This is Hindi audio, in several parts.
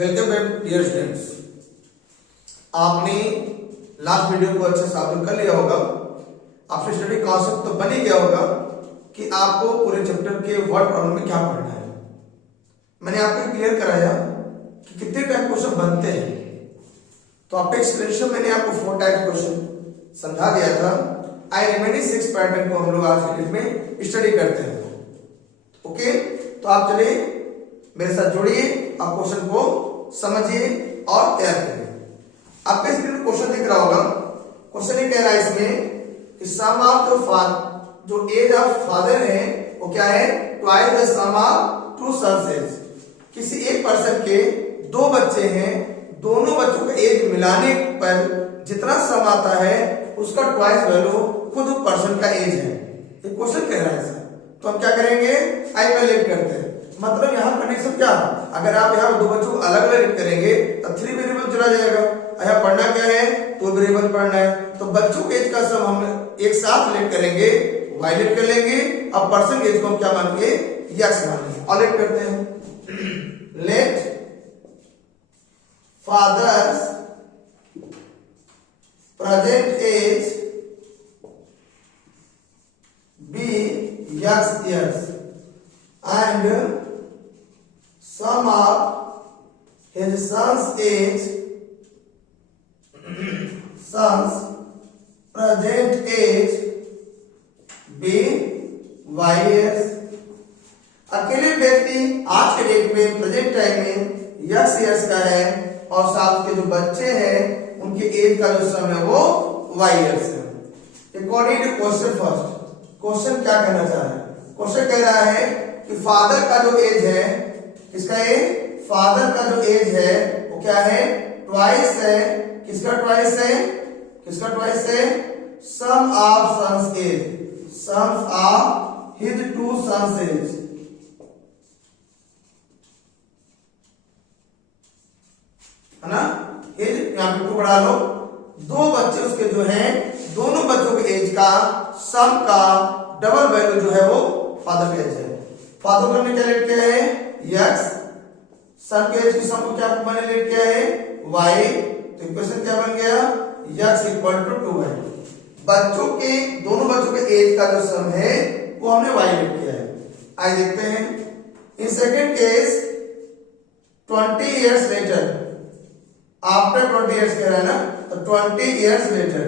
Welcome back dear students. आपने लास्ट वीडियो को अच्छे से आपने कर लिया होगा। आपसे स्टडी कॉन्सेप्ट तो बन ही गया होगा कि आपको पूरे चैप्टर के वर्ड प्रॉब्लम में क्या पढ़ना है। मैंने आपको क्लियर कराया कि कितने टाइप क्वेश्चन बनते हैं। तो आपके एक्सप्लेनेशन मैंने आपको 4 टाइप क्वेश्चन समझा दिया था। आई रिमेनिंग 6 पैटर्न को हम लोग आज सीरीज में स्टडी करते हैं। ओके, तो आप चलिए मेरे साथ जुड़िए, आप क्वेश्चन को समझिए और तैयार करिए। आपके स्क्रीन पर क्वेश्चन दिख रहा होगा। क्वेश्चन ये कह रहा है इसमें कि सम ऑफ द फादर, जो एज ऑफ फादर है वो क्या है, twice the sum of two sons age. किसी एक पर्सन के 2 बच्चे हैं, दोनों बच्चों का एज मिलाने पर जितना सम आता है उसका ट्वाइस वैल्यू खुद पर्सन का एज है। ये क्वेश्चन कह रहा है सर। तो हम क्या करेंगे, आइसोलेट करते हैं। मतलब यहाँ कंडीशन क्या, अगर आप यहाँ 2 बच्चों को अलग अलग करेंगे तो 3 वेरिएबल चला जाएगा। यहाँ पढ़ना क्या है, 2 वेरिएबल पढ़ना है। तो बच्चों के एज का सम हम एक साथ लेट करेंगे, वाई लेट कर लेंगे। अब पर्सन एज को हम क्या मानेंगे, यक्स मानेंगे। और लेट करते हैं, let father's present age be x years and sum of his son's age, son's present age be y years। अकेले व्यक्ति आज के डेट में प्रेजेंट टाइम में यक्स ईयर्स का है और साथ के जो बच्चे हैं उनके एज का जो सम है वो y ईयर्स है। According to question first, question क्या कहना चाह रहा है। क्वेश्चन कह रहा है कि फादर का जो एज है, किसका एज, फादर का जो एज है वो क्या है, ट्वाइस है। किसका ट्वाइस है, किसका ट्वाइस है, sum of sons age, sum of his 2 sons age. है ना, एज यहां पे 2 बढ़ा लो। 2 बच्चे उसके जो हैं, दोनों बच्चों के एज का सम का डबल वैल्यू जो है वो फादर का एज है। फादर को हमने क्या लेट किया है, यक्स। सन के एज की सम को क्या मैंने लेट किया है, वाई। तो इक्वेशन क्या बन गया, यक्स इक्वल टू 2y। बच्चों के, दोनों बच्चों के एज का जो सम है वो हमने वाई लेट किया है। आइए देखते हैं। In second case 20 years later, after 20 years कह रहा है ना, तो 20 years later,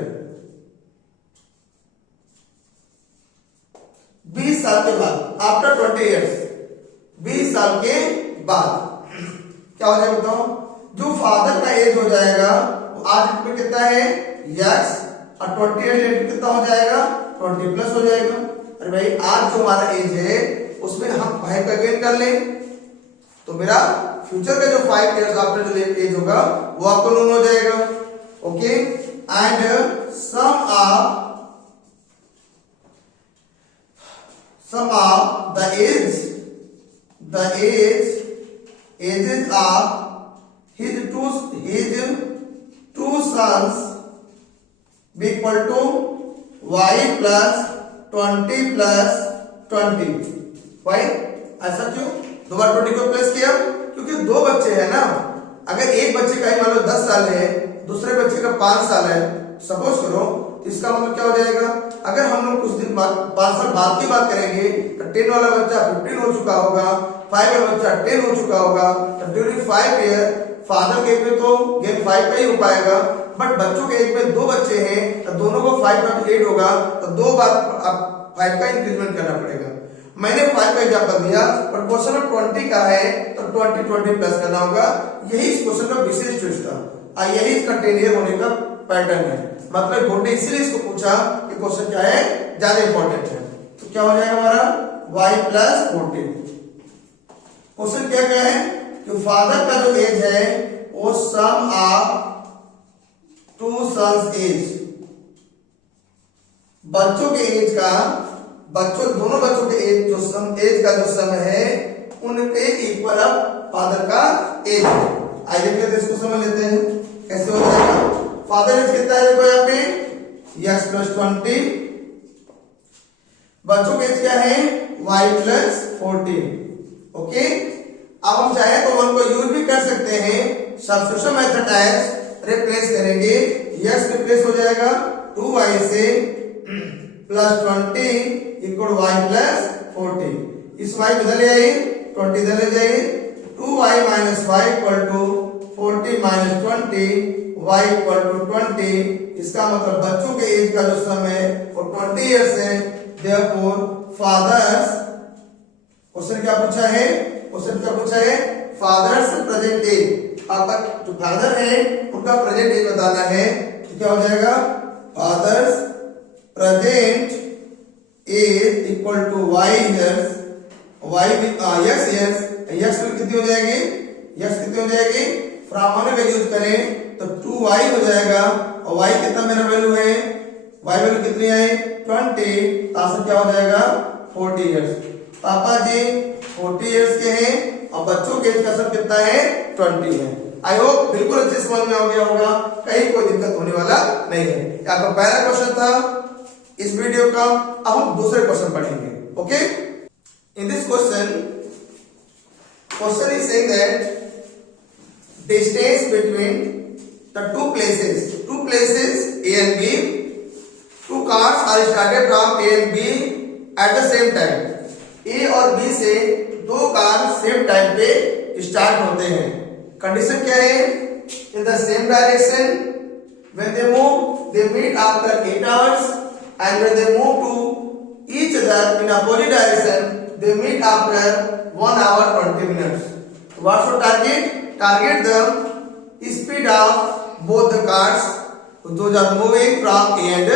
20 साल के बाद, आफ्टर 20 years, 20 साल के बाद क्या हो जाएगा बताओ। जो फादर का एज हो जाएगा वो आज में कितना है, यक्स, और 20 years लेटर कितना हो जाएगा, 20 प्लस हो जाएगा। अरे भाई आज जो हमारा एज है उसमें हम 5 का गेन कर लें तो मेरा फ्यूचर का जो 5 years आफ्टर जो एज होगा वो आपको नोन हो जाएगा। Okay, and sum of the ages of his two sons be equal to y plus 20 plus 20। why ऐसा क्यों, 2 बार 20 को प्लस किया, क्योंकि 2 बच्चे हैं ना। अगर एक बच्चे का ही मान लो 10 साल है, दूसरे बच्चे का 5 साल है, सपोज करो, इसका मतलब क्या हो जाएगा, अगर हम लोग कुछ दिन बाद 5 साल बाद की बात करेंगे तो 10 वाला बच्चा 15 हो चुका होगा, 5 वाला बच्चा 10 हो चुका होगा। तो ड्यूरिंग 5 ईयर फादर के एज में तो गेन 5 का ही हो पाएगा, बट बच्चों के एज में 2 बच्चे हैं तो दोनों को 5 का 8 होगा, तो 2 बार 5 का इंक्रीजमेंट करना पड़ेगा। मैंने 5 का एग्जांपल दिया, पर क्वेश्चन में 20 का है तो 20 प्लस करना होगा। यही इस क्वेश्चन का विशेष ट्विस्ट था, यही इसका 10 ईयर होने का पैटर्न है। मतलब बोर्ड ने इसीलिए इसको पूछा कि क्वेश्चन क्या है, ज्यादा इंपॉर्टेंट है। तो क्या हो जाएगा हमारा y प्लस 14। क्वेश्चन क्या है कि फादर का जो एज है वो सम ऑफ 2 सन्स एज, बच्चों के एज का, दोनों बच्चों के एज जो सम, एज का जो सम है उनके इक्वल अब फादर का एज। आइए देखते हैं, इसको समझ लेते हैं कैसे हो जाएगा। फादर एज कितना है देखो यहाँ पे, यक्स प्लस 20, बच्चों के एज क्या है, y प्लस 14। ओके, अब हम चाहे तो 1 को यूज भी कर सकते हैं सब्स्टिट्यूशन मेथड एज रिप्लेस करेंगे, यस रिप्लेस हो जाएगा 2y से प्लस 20 इक्वल y प्लस 40, इस y बदल जाए 20 इधर ले जाइए, 2y minus y equal to 40 minus 20 y equal to 20, इसका मतलब बच्चों के एज का जो समय है वो 20 इयर्स है। देयरफॉर फादर्स, क्वेश्चन क्या पूछा है, क्वेश्चन क्या पूछा है, फादर्स प्रेजेंट एज, पापा जो फादर है उनका प्रेजेंट एज बताना है, तो क्या हो जाएगा, father's present age equal to y years, y yes yes yes कितनी हो जाएगी, यस कितनी हो जाएगी, फ्रॉम का यूज करें तो 2y हो जाएगा, और y कितना मेरा वैल्यू है, y वैल्यू कितनी है 20, तो क्या हो जाएगा 40 इयर्स। पापा जी 40 इयर्स के हैं और बच्चों के एज का सब कितना है 20 है। आई होप बिल्कुल अच्छे समझ में आ गया होगा, कहीं कोई दिक्कत होने वाला नहीं है। आपका पहला क्वेश्चन था इस वीडियो का, अब हम दूसरे क्वेश्चन पढ़ेंगे। Okay, in this question is saying that distance between the two places A and B, two cars are started from A and B at the same time, A और B से दो कार सेम टाइम पे स्टार्ट होते हैं। कंडीशन क्या है, in the same direction, when they move they meet after 8 hours, and when they move to each other in opposite direction they meet after 1 hour 20 minutes. What's your target? Target the speed of both the cars those are moving from A and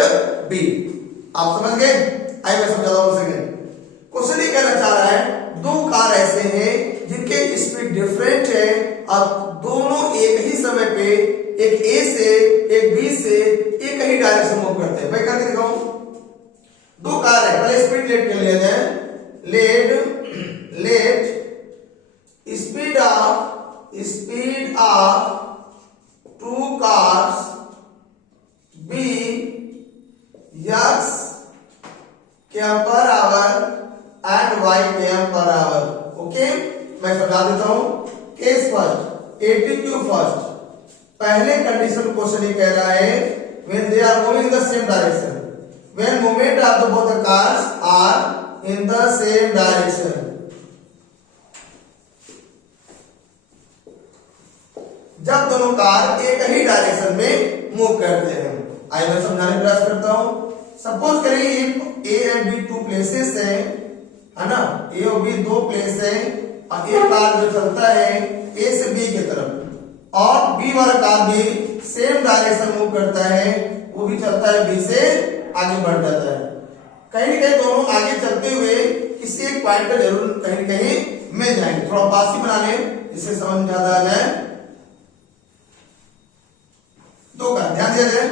B. आप समझ गए? आइए मैं समझाता हूँ सेकंड। क्वेश्चन ये कहना चाह रहा है दो कार ऐसे हैं जिनके स्पीड डिफरेंट है और दोनों एक ही समय पे एक A से एक B से एक ही डायरेक्शन मूव करते हैं। मैं करके दिखाऊं, दो कार है, पहले स्पीड लेट कर लिया जाए, late speed of two cars B x km per hour and y km per hour. Okay, मैं समझा देता हूं। केस फर्स्ट, 80 फर्स्ट, पहले कंडीशन क्वेश्चन ये कह रहा है when they are moving in the same direction, when movement of both the cars are in the same direction, जब दोनों कार एक ही डायरेक्शन में मूव करते हैं। आइए मैं समझाने का प्रयास करता हूं। सपोज करिए A and B two places है ना, ए और बी दो प्लेस है और एक कार जो चलता है ए से बी की तरफ और बी वाला कार भी सेम डायरेक्शन मूव करता है, वो भी चलता है बी से आगे बढ़ जाता है। कहीं ना कहीं दोनों आगे चलते हुए किसी एक पॉइंट पर जरूर कहीं ना कहीं मिल जाएंगे। थोड़ा पास ही बना लें, इससे समझ ज्यादा आ जाए। दो का ध्यान दिया जाए,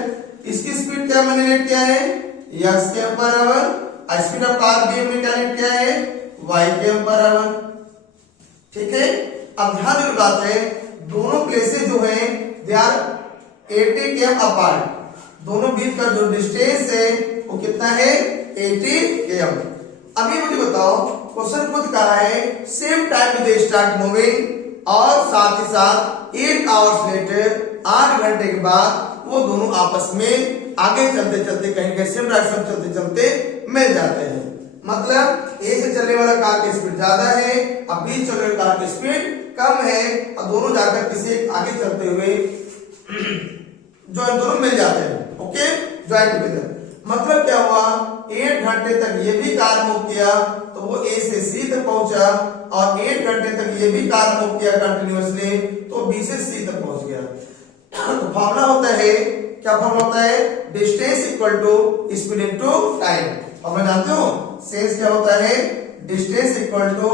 इसकी स्पीड क्या मैंने लेट किया है x km per hour, speed of car भी हमने क्या लेट किया है y km per hour। ठीक है, अब ध्यान देने बात है दोनों प्लेसेस जो हैं दे आर 80 km अपार्ट, दोनों बीच का जो डिस्टेंस है वो कितना है 80 km। अभी मुझे बताओ क्वेश्चन खुद कहा है same time they start moving और साथ ही साथ 8 आवर्स लेटर 8 घंटे के बाद वो दोनों आपस में आगे चलते चलते कहीं कहीं सेम डायरेक्शन चलते चलते मिल जाते हैं। मतलब ए से चलने वाला कार की स्पीड ज्यादा है और बी से चलने वाली कार की स्पीड कम है और दोनों जाकर किसी आगे चलते हुए जो दोनों मिल जाते हैं। Okay, join together. मतलब क्या हुआ, 8 घंटे तक ये भी कार मूव किया तो वो ए से सी तक पहुंचा और 8 घंटे तक ये भी कार मूव किया कंटिन्यूअसली तो बी से सी तक पहुंच गया। तो फॉर्मूला होता है, क्या फॉर्मूला होता है, distance equal to speed into time. और मैं जानते हो सेंस क्या होता है, distance equal to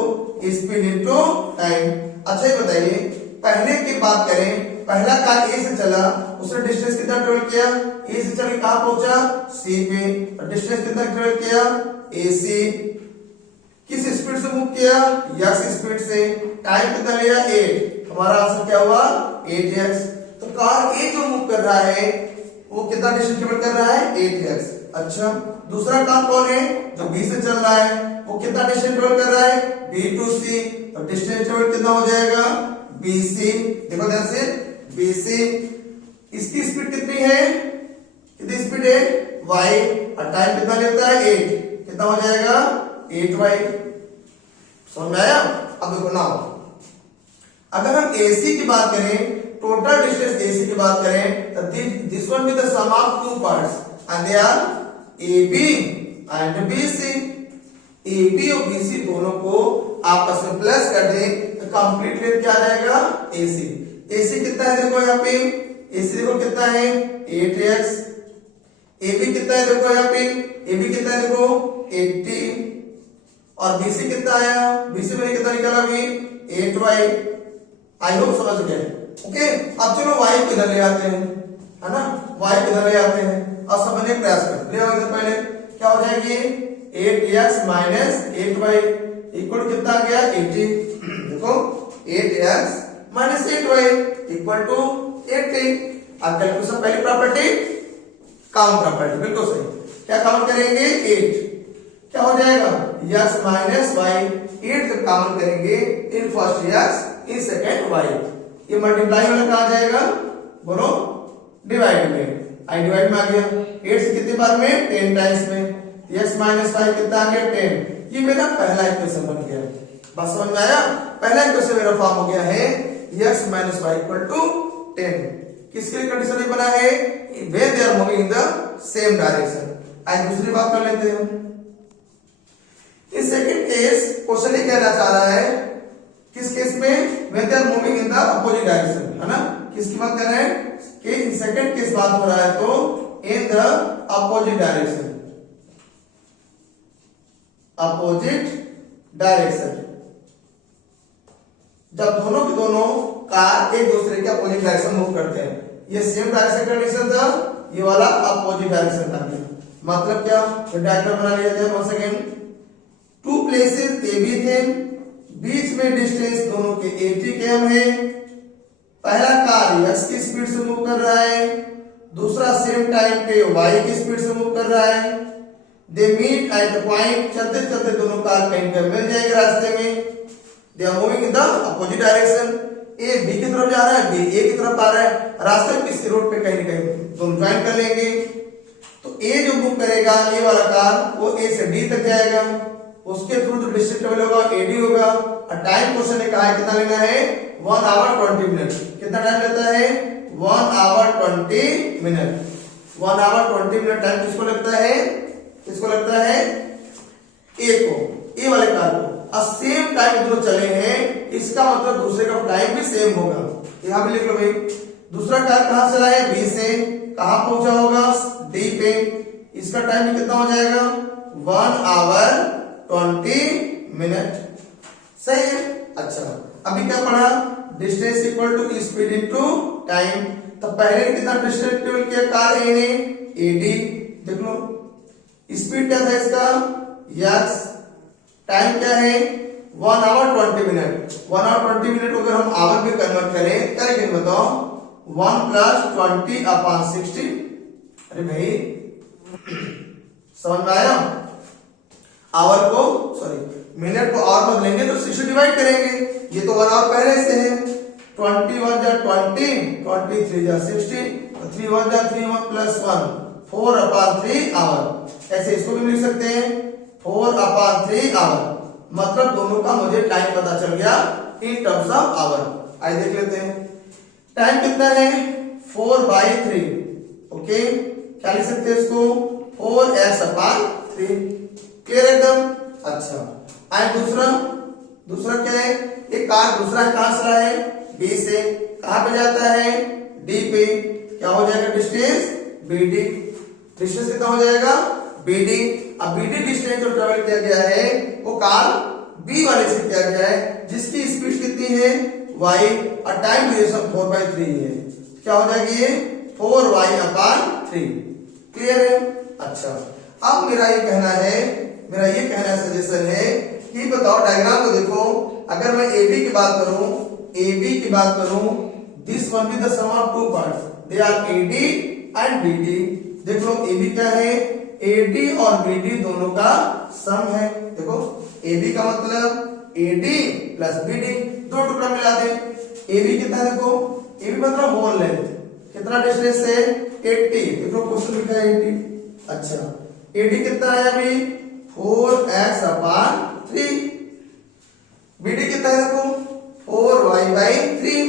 speed into time. अच्छा ये बताइए पहले की बात करें, पहला कार ए से चला, उसने डिस्टेंस कितना ट्रेवल किया, ए से चल के कहां पहुंचा सी पे, और डिस्टेंस कितना ट्रेवल किया ए सी। किस स्पीड से मूव किया, x स्पीड से। टाइम कितना लिया 8, हमारा आंसर क्या हुआ 8x। तो कार ए जो मूव कर रहा है वो कितना डिस्टेंस ट्रेवल कर रहा है 8x। अच्छा दूसरा कार कौन है जो बी से चल रहा है, वो कितना डिस्टेंस ट्रेवल कर रहा है b to c, और डिस्टेंस ट्रेवल कितना हो जाएगा bc। देखो ध्यान से BC। इसकी स्पीड कितनी है, कितनी स्पीड है y, और टाइम कितना लेता है 8, कितना हो जाएगा 8y। समझ में आया। अब देखो ना, अगर हम AC की बात करें, टोटल डिस्टेंस AC की बात करें, तो this one with the sum of two parts and they are AB and BC। AB और BC दोनों को आपस में प्लस कर दें तो कंप्लीट लेंथ क्या आ जाएगा AC। AC कितना है देखो यहाँ पे, AC देखो कितना है 8x। AB कितना है देखो यहाँ पे, AB कितना है देखो 80, और BC कितना आया, BC मैंने कितना निकाला अभी 8y। आई होप समझ गए। ओके, अब चलो y को इधर ले आते हैं, है ना, y को इधर ले आते हैं और समझने का प्रयास करें। ले आओ इधर, पहले क्या हो जाएगी 8x माइनस 8y इक्वल कितना आ गया 80। देखो 8x minus 8y equal to 80। अब कैलकुलेशन पहली प्रॉपर्टी काउंट प्रॉपर्टी, बिल्कुल सही। क्या काउंट करेंगे 8, क्या हो जाएगा x माइनस y, 8 जब काउंट करेंगे in first x in second y, ये मल्टीप्लाई वाला कहा जाएगा, बोलो डिवाइड में, आई डिवाइड में आ गया 8 से कितनी बार में 10 टाइम्स में, x माइनस y कितना आ गया 10। ये मेरा पहला इक्वेशन बन गया। बस समझ में आया, पहला इक्वेशन मेरा फॉर्म हो गया है x minus y equal to 10। किसके लिए कंडीशन बना है, when they are moving in the same direction। आज दूसरी बात कर लेते हैं। इस सेकंड केस क्वेश्चन ये कहना चाह रहा है, किस केस में, when they are moving in the opposite direction, है ना। किसकी बात कर रहे हैं कि इन सेकंड केस बात हो रहा है तो in the opposite direction, opposite direction। जब दोनों के दोनों कार एक दूसरे के अपोजिट डायरेक्शन मूव करते हैं, ये सेम डायरेक्शन कंडीशन था, ये वाला अपोजिट डायरेक्शन था। मतलब क्या, डायग्राम बना लिया जाए one second. Two places A B थे, बीच में डिस्टेंस दोनों के 80 km है। पहला कार x की स्पीड से मूव कर रहा है, दूसरा सेम टाइम पे y की स्पीड से मूव कर रहा है। दे मीट एट पॉइंट, चलते चलते दोनों कार कहीं पे मिल जाएंगे रास्ते में। They are moving in the opposite direction, A B की तरफ जा रहा है, बी ए की तरफ आ रहा है, रास्ते में किसी रोड पे कहीं कहीं दोनों ज्वाइन कर लेंगे। तो ए जो मूव करेगा, ए वाला कार, वो ए से डी तक जाएगा, उसके थ्रू जो डिस्टेंस ट्रेवल होगा एडी होगा। और टाइम क्वेश्चन ने कहा है कितना लेना है 1 आवर 20 मिनट। कितना टाइम लेता है 1 hour 20 minute. 1 hour 20 minute time किसको लगता है, किसको लगता है ए को, ए वाले कार को। और सेम टाइम दोनों चले हैं, इसका मतलब दूसरे का टाइम भी सेम होगा। यहां भी लिख लो भाई, दूसरा कार कहां से आया बी से, कहां पहुंचा होगा डी पे, इसका टाइम कितना हो जाएगा 1 आवर 20 मिनट। सही है। अच्छा, अभी क्या पढ़ा, distance equal to speed into time. तो पहले कितना डिस्टेंस ट्रेवल किया कार ए ने, एडी। देख लो स्पीड क्या था इसका x, टाइम क्या है 1 आवर 20 मिनट। 1 आवर 20 मिनट अगर हम आवर में कन्वर्ट करें क्या लिखेंगे बताओ, 1 + 20/60। अरे भाई समझ में आया, आवर को मिनट को आवर में लेंगे तो 60 डिवाइड करेंगे, ये तो 1 आवर पहले से है। 21 जा 20, 23 जा 60, 3 जा 3 + 1 4/3 आवर। ऐसे इसको भी लिख सकते हैं 4/3 आवर। मतलब दोनों का मुझे टाइम पता चल गया इन टर्म्स ऑफ आवर। आइए देख लेते हैं टाइम कितना है 4/3। ओके, क्या लिख सकते हैं इसको 4x/3। क्लियर एकदम। अच्छा, एंड दूसरा क्या है, एक कार दूसरा कहां से रहा है बी से, कहां पे जाता है डी पे, क्या हो जाएगा डिस्टेंस बीडी। डिस्टेंस कितना हो जाएगा बीडी। अब बीडी डिस्टेंस जो ट्रेवल किया गया है वो कार बी वाले से किया गया है, जिसकी स्पीड कितनी है y और टाइम ड्यूरेशन 4/3 है। क्या हो जाएगी ये 4y/3। क्लियर है। अच्छा, अब मेरा ये कहना सजेशन है कि बताओ डायग्राम को देखो, अगर मैं AB की बात करूं, this one with the sum of two parts, they are AD and BD। देख लो AB क्या है, AD और BD दोनों का सम है। देखो AB का मतलब AD + BD, दो टुकड़ा मिला दे। AB कितना है देखो ए बी मतलब होल लेंथ, कितना डिस्टेंस है 80, देखो क्वेश्चन लिखा है 80। अच्छा एडी कितना है अभी 4x अपॉन 3, बीडी कितना है देखो 4y बाई 3।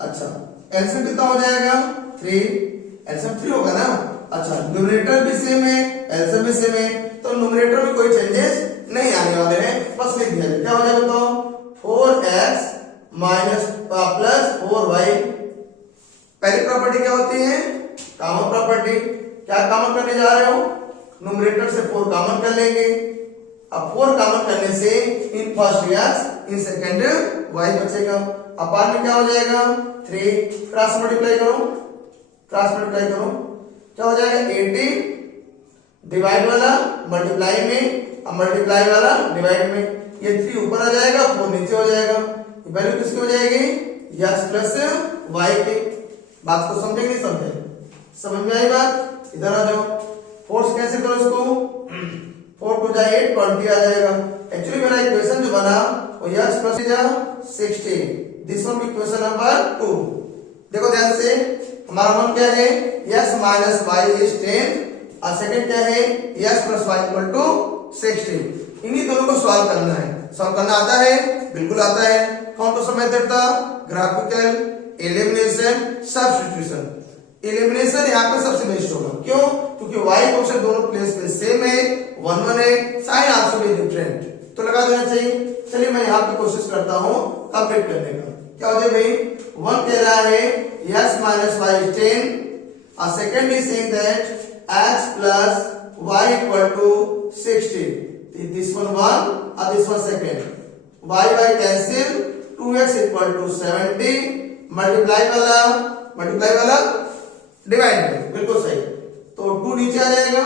अच्छा एलसीएम कितना हो जाएगा 3, एलसीएम 3 होगा ना। अच्छा न्यूमरेटर भी सेम है, एलसीएम भी सेम है, तो न्यूमरेटर में कोई चेंजेस नहीं आने वाले हैं, बस लिख दिया। क्या हो जाएगा बताओ 4x माइनस प्लस 4y। पहली प्रॉपर्टी क्या होती है कॉमन प्रॉपर्टी। क्या कॉमन करने जा रहे हो, न्यूमरेटर से 4 कॉमन कर लेंगे। अब 4 कॉमन करने से in first x in second y बचेगा। अपार में क्या हो जाएगा 3, क्रॉस मल्टीप्लाई करो, क्रॉस मल्टीप्लाई करो, क्या हो जाएगा 80, डिवाइड वाला मल्टीप्लाई में, अब मल्टीप्लाई वाला डिवाइड में, ये 3 ऊपर आ जाएगा 4 नीचे हो जाएगा। वैल्यू किसकी हो जाएगी x प्लस y की। बात को समझे नहीं समझे, समझ में आई बात। इधर आ जाओ, 4 से कैसे करो इसको, 4 टू जा 8 20 आ जाएगा। एक्चुअली मेरा इक्वेशन जो बना वो x plus 60, this one equation number 2। देखो ध्यान से, हमारा वन क्या है x माइनस y इज 10 और सेकंड क्या है x plus y equal to 60। इन्हीं दोनों को सॉल्व करना है। सॉल्व करना आता है, बिल्कुल आता है। कौन सा मेथड था, ग्राफिकल, एलिमिनेशन, सब्स्टिट्यूशन। एलिमिनेशन यहाँ पे सबसे बेस्ट होगा, क्यों, क्योंकि y ऑप्शन दोनों प्लेस पे सेम है, 1 1 है, साइन आल्सो भी डिफरेंट, तो लगा देना चाहिए। चलिए मैं यहाँ पे कोशिश करता हूँ कंप्लीट करने का। क्या हो जाए भाई, 1 कह रहा है x माइनस y इज 10 और second is saying that x plus y equal to 60। This one 1 और this one second, y y cancel, 2x equal to 70, multiply वाला डिवाइड में, बिल्कुल सही। तो 2 नीचे आ जाएगा,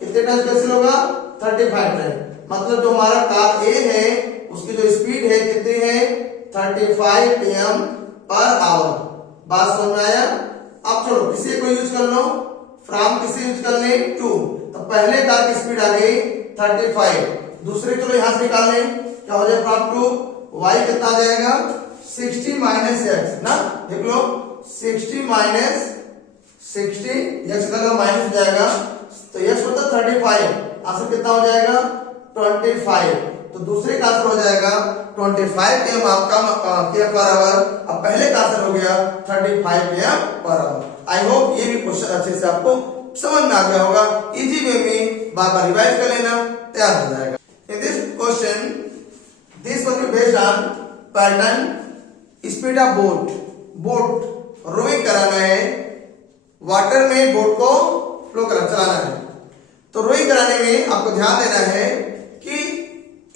कितने टाइम्स कैंसिल होगा 35 टाइम। मतलब जो हमारा कार ए है उसकी जो स्पीड है कितनी है 35 km पर आवर। बात समझ में आया। अब चलो किसी को यूज कर लो, फ्रॉम किसे यूज कर ले 2, तो पहले कार की स्पीड आ गई 35, दूसरे चलो यहां से निकाल लें, क्या हो जाएगा फ्रॉम टू, y कितना आ जाएगा 60 माइनस x ना, देख लो 60 माइनस 60, x का माइनस हो जाएगा, तो x होता 35, आंसर कितना हो जाएगा 25, तो दूसरे का आंसर हो जाएगा 25 km पर आवर। अब पहले का आंसर हो गया 35 km per our. I hope ये भी क्वेश्चन अच्छे से आपको समझ में आ गया होगा। इजी वे में बार बार रिवाइज कर लेना, तैयार हो जाएगा। In this question this will be based on pattern speed of boat rowing कराना है, वाटर में बोट को फ्लो चलाना है। तो रोइंग कराने में आपको ध्यान देना है कि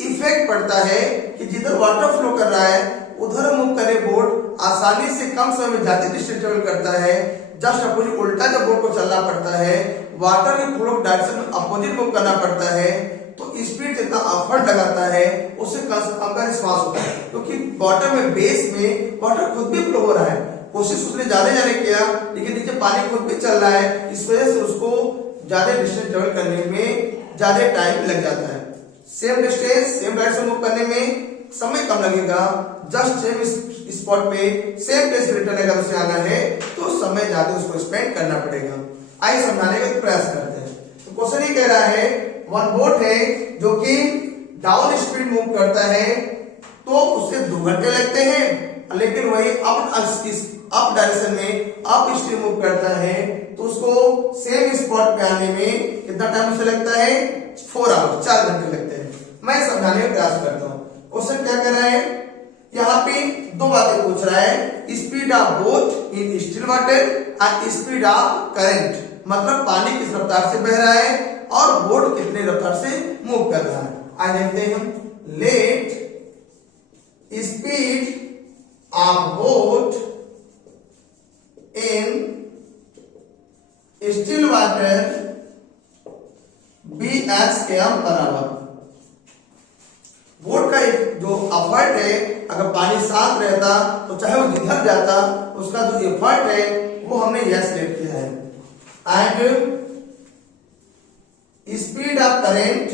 इफेक्ट पड़ता है कि जिधर वाटर फ्लो कर रहा है उधर मूव करे बोट आसानी से कम समय में ज्यादा डिस्टेंस ट्रेवल करता है। जस्ट अपोजिट उल्टा जब बोट को चलना पड़ता है, वाटर के फ्लो डायरेक्शन में अपोजिट मूव करना पड़ता है, तो स्पीड जितना एफर्ट लगाता है उससे कम का रिस्पांस होता है, क्योंकि वाटर में बेस में वाटर खुद भी फ्लो हो रहा है। कोशिश उसने ज्यादा जाने किया लेकिन नीचे पानी खुद भी चल रहा है, इस वजह से उसको ज्यादा डिस्टेंस ट्रेवल करने में ज्यादा टाइम लग जाता है। Same distance same direction move करने में समय कम लगेगा, जस्ट सेम स्पॉट पे सेम प्लेस रिटर्न अगर उसे आना है तो समय ज्यादा उसको स्पेंड करना पड़ेगा। आइए समझाने का प्रयास करते हैं। तो क्वेश्चन ये कह रहा है वन बोट है जो कि डाउन स्पीड मूव करता है तो उसे 2 घंटे लगते हैं, लेकिन वही अप डायरेक्शन में अप स्ट्रीम मूव करता है तो उसको सेम स्पॉट पे आने में कितना टाइम उसे लगता है 4 आवर्स, 4 घंटे लगते हैं। मैं समझाने का प्रयास करता हूँ। क्वेश्चन क्या कर रहा है, यहाँ पे 2 बातें पूछ रहा है, speed of boat in still water और स्पीड ऑफ करंट, मतलब पानी किस रफ्तार से बह रहा है और बोट कितने रफ्तार से मूव कर रहा है। आज देखते हैं हम, let speed of boat in still water bx km per our. Boat का जो एफर्ट है, अगर पानी शांत रहता तो चाहे वो जिधर जाता उसका जो एफर्ट है वो हमने यस लेट किया है। एंड स्पीड ऑफ करंट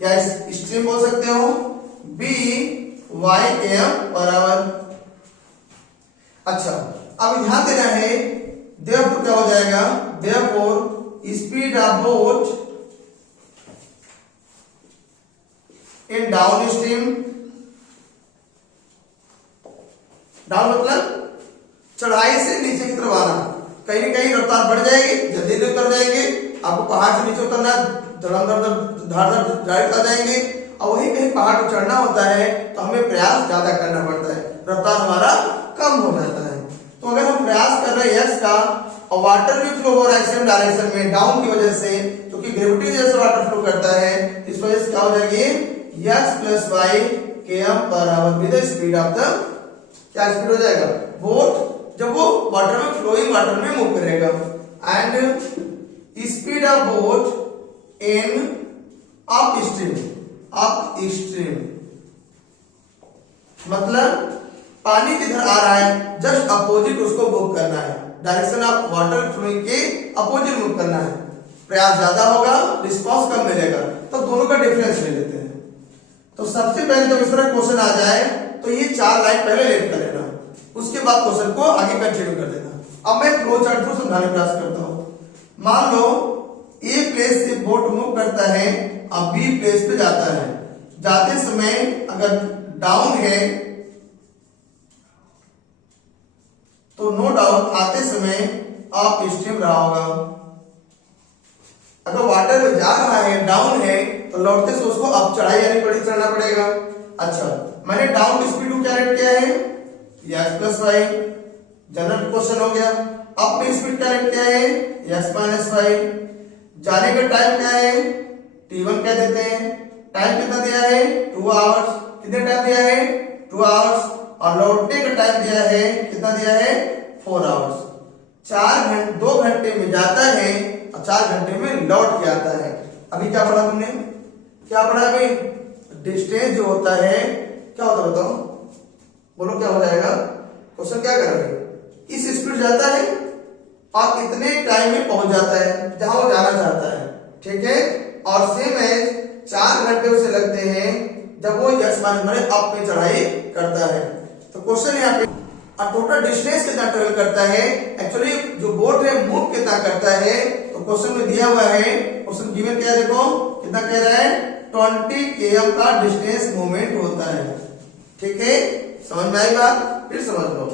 या स्ट्रीम बोल सकते हो, b y km per hour. अच्छा, अब ध्यान देना है, देयरफॉर क्या हो जाएगा, therefore speed of boat in downstream, down मतलब चढ़ाई से नीचे की तरफ आना, कहीं ना कहीं रफ्तार बढ़ जाएगी, जल्दी नहीं उतर जाएंगे, आपको पहाड़ से नीचे उतरना धड़ाधड़ डायरेक्ट आ जाएंगे, और वही कहीं पहाड़ को चढ़ना होता है तो हमें प्रयास ज्यादा करना पड़ता है, रफ्तार हमारा कम हो जाता है। तो अगर हम प्रयास कर रहे हैं एक्स का और वाटर भी फ्लो हो रहा है सेम डायरेक्शन में डाउन की वजह से, क्योंकि ग्रेविटी जैसे वाटर फ्लो करता है, इस वजह से क्या हो जाएगी, x plus y km per hour with the speed of the, क्या स्पीड हो जाएगा, बोट जब वो वाटर में फ्लोइंग वाटर में मूव करेगा, and speed of boat in upstream, upstream मतलब पानी किधर आ रहा है जस्ट अपोजिट उसको मूव करना है, डायरेक्शन ऑफ वाटर फ्लोइंग के अपोजिट मूव करना है, प्रयास ज्यादा होगा रिस्पांस कम मिलेगा, तो दोनों का डिफरेंस ले लेते हैं। तो सबसे पहले जब इस तरह क्वेश्चन आ जाए तो ये 4 लाइन पहले लेट कर लेना, उसके बाद क्वेश्चन को आगे कंटिन्यू कर देना। अब मैं फ्लो चार्ट को समझाने का प्रयास करता हूं। मान लो ए प्लेस से बोट मूव करता है, अब बी प्लेस पे जाता है, जाते समय अगर डाउन है तो नो डाउट आते समय अप स्ट्रीम रहा होगा, अगर वाटर में जा रहा है डाउन है तो लौटते से उसको अप चढ़ाई यानी पड़ी चढ़ना पड़ेगा। अच्छा, मैंने डाउन की स्पीड को क्या रेट किया है, x plus y, general question हो गया। अप की स्पीड क्या रेट किया है, एक्स माइनस वाई। जाने का टाइम क्या है, t1 कह देते हैं, टाइम कितना दिया है 2 आवर्स, कितने टाइम दिया है 2 आवर्स, और लौटने का टाइम दिया है कितना दिया है 4 आवर्स। 2 घंटे में जाता है और 4 घंटे में लौट के आता है। अभी क्या पढ़ा तुमने, क्या पढ़ा अभी, डिस्टेंस जो होता है क्या होता है बताओ, बोलो क्या हो जाएगा, क्वेश्चन क्या कर रहे हैं, इस स्पीड जाता है और इतने टाइम में पहुंच जाता है जहां वो जाना चाहता है, ठीक है, और सेम एज 4 घंटे उसे लगते हैं जब वो एक्स माने अप में चढ़ाई करता है। तो क्वेश्चन यहाँ पे टोटल डिस्टेंस कितना ट्रेवल करता है, एक्चुअली जो बोट है मूव कितना करता है, तो क्वेश्चन में दिया हुआ है, क्वेश्चन गिवन क्या है देखो कितना कह रहा है 20 km का डिस्टेंस मूवमेंट होता है, ठीक है, समझ में आई बात, फिर समझ लो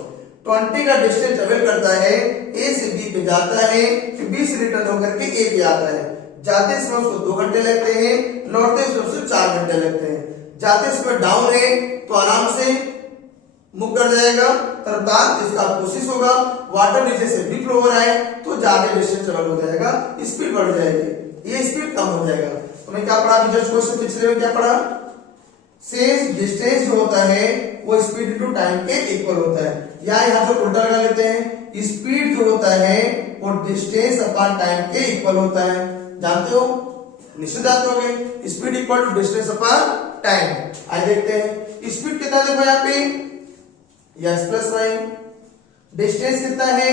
20 का डिस्टेंस ट्रेवल करता है, ए से बी पे जाता है, फिर बी से रिटर्न होकर के ए पे आता है, जाते समय उसको 2 घंटे लगते हैं, लौटते समय उसको 4 घंटे लगते हैं। जाते समय डाउन है तो आराम से मूव कर जाएगा, रफ्तार जिसका कोशिश होगा, वाटर नीचे से भी फ्लो हो रहा है तो ज्यादा डिस्टेंस ट्रेवल हो जाएगा, स्पीड बढ़ जाएगी, ये स्पीड कम हो जाएगा। तो मैं क्या पढ़ा अभी जस्ट क्वेश्चन पिछले में क्या पढ़ा, सेज डिस्टेंस जो होता है वो स्पीड टू टाइम के इक्वल होता है, या यहाँ पे उल्टा लगा लेते हैं, स्पीड जो होता है वो डिस्टेंस अपॉन टाइम के इक्वल होता है, जानते हो, निश्चित जानते होगे, speed equal to distance upon time. आइए देखते हैं स्पीड कितना देखो यहाँ पे एक्स प्लस वाई, डिस्टेंस कितना है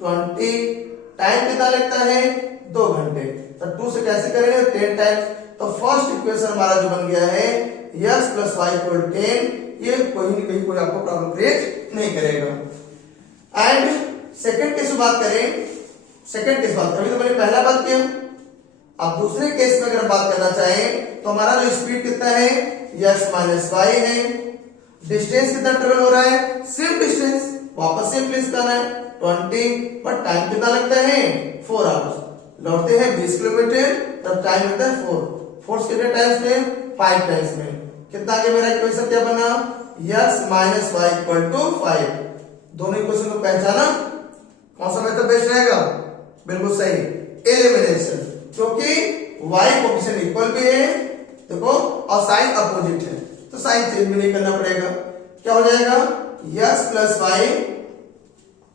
20, टाइम कितना लगता है 2 घंटे, तो 2 से कैसे करेंगे 10 टाइम्स, तो फर्स्ट इक्वेशन हमारा जो बन गया है एक्स प्लस वाई इक्वल 10, ये कोई नहीं कहीं कोई आपको प्रॉब्लम क्रिएट नहीं करेगा। एंड सेकंड केस बात करें, सेकंड केस बात करें तो मैंने पहला बात किया, अब दूसरे केस में अगर बात करना चाहें तो हमारा जो स्पीड कितना है एक्स माइनस वाई है, डिस्टेंस कितना ट्रेवल हो रहा है सेम डिस्टेंस, वापस सेम प्लेस पे आना है 20, बट टाइम कितना लगता है 4 आवर्स, लौटते हैं 20 किलोमीटर, तब टाइम लगता है 4 कितने टाइम्स में 5 टाइम्स में, कितना आगे मेरा इक्वेशन क्या बना x minus y equal to 5। दोनों इक्वेशन को पहचाना, कौन सा मेथड बेस्ट रहेगा, बिल्कुल सही एलिमिनेशन, क्योंकि y कोएफिशिएंट इक्वल भी है देखो और साइन अपोजिट है तो साइन चेंज भी नहीं करना पड़ेगा, क्या हो जाएगा x plus y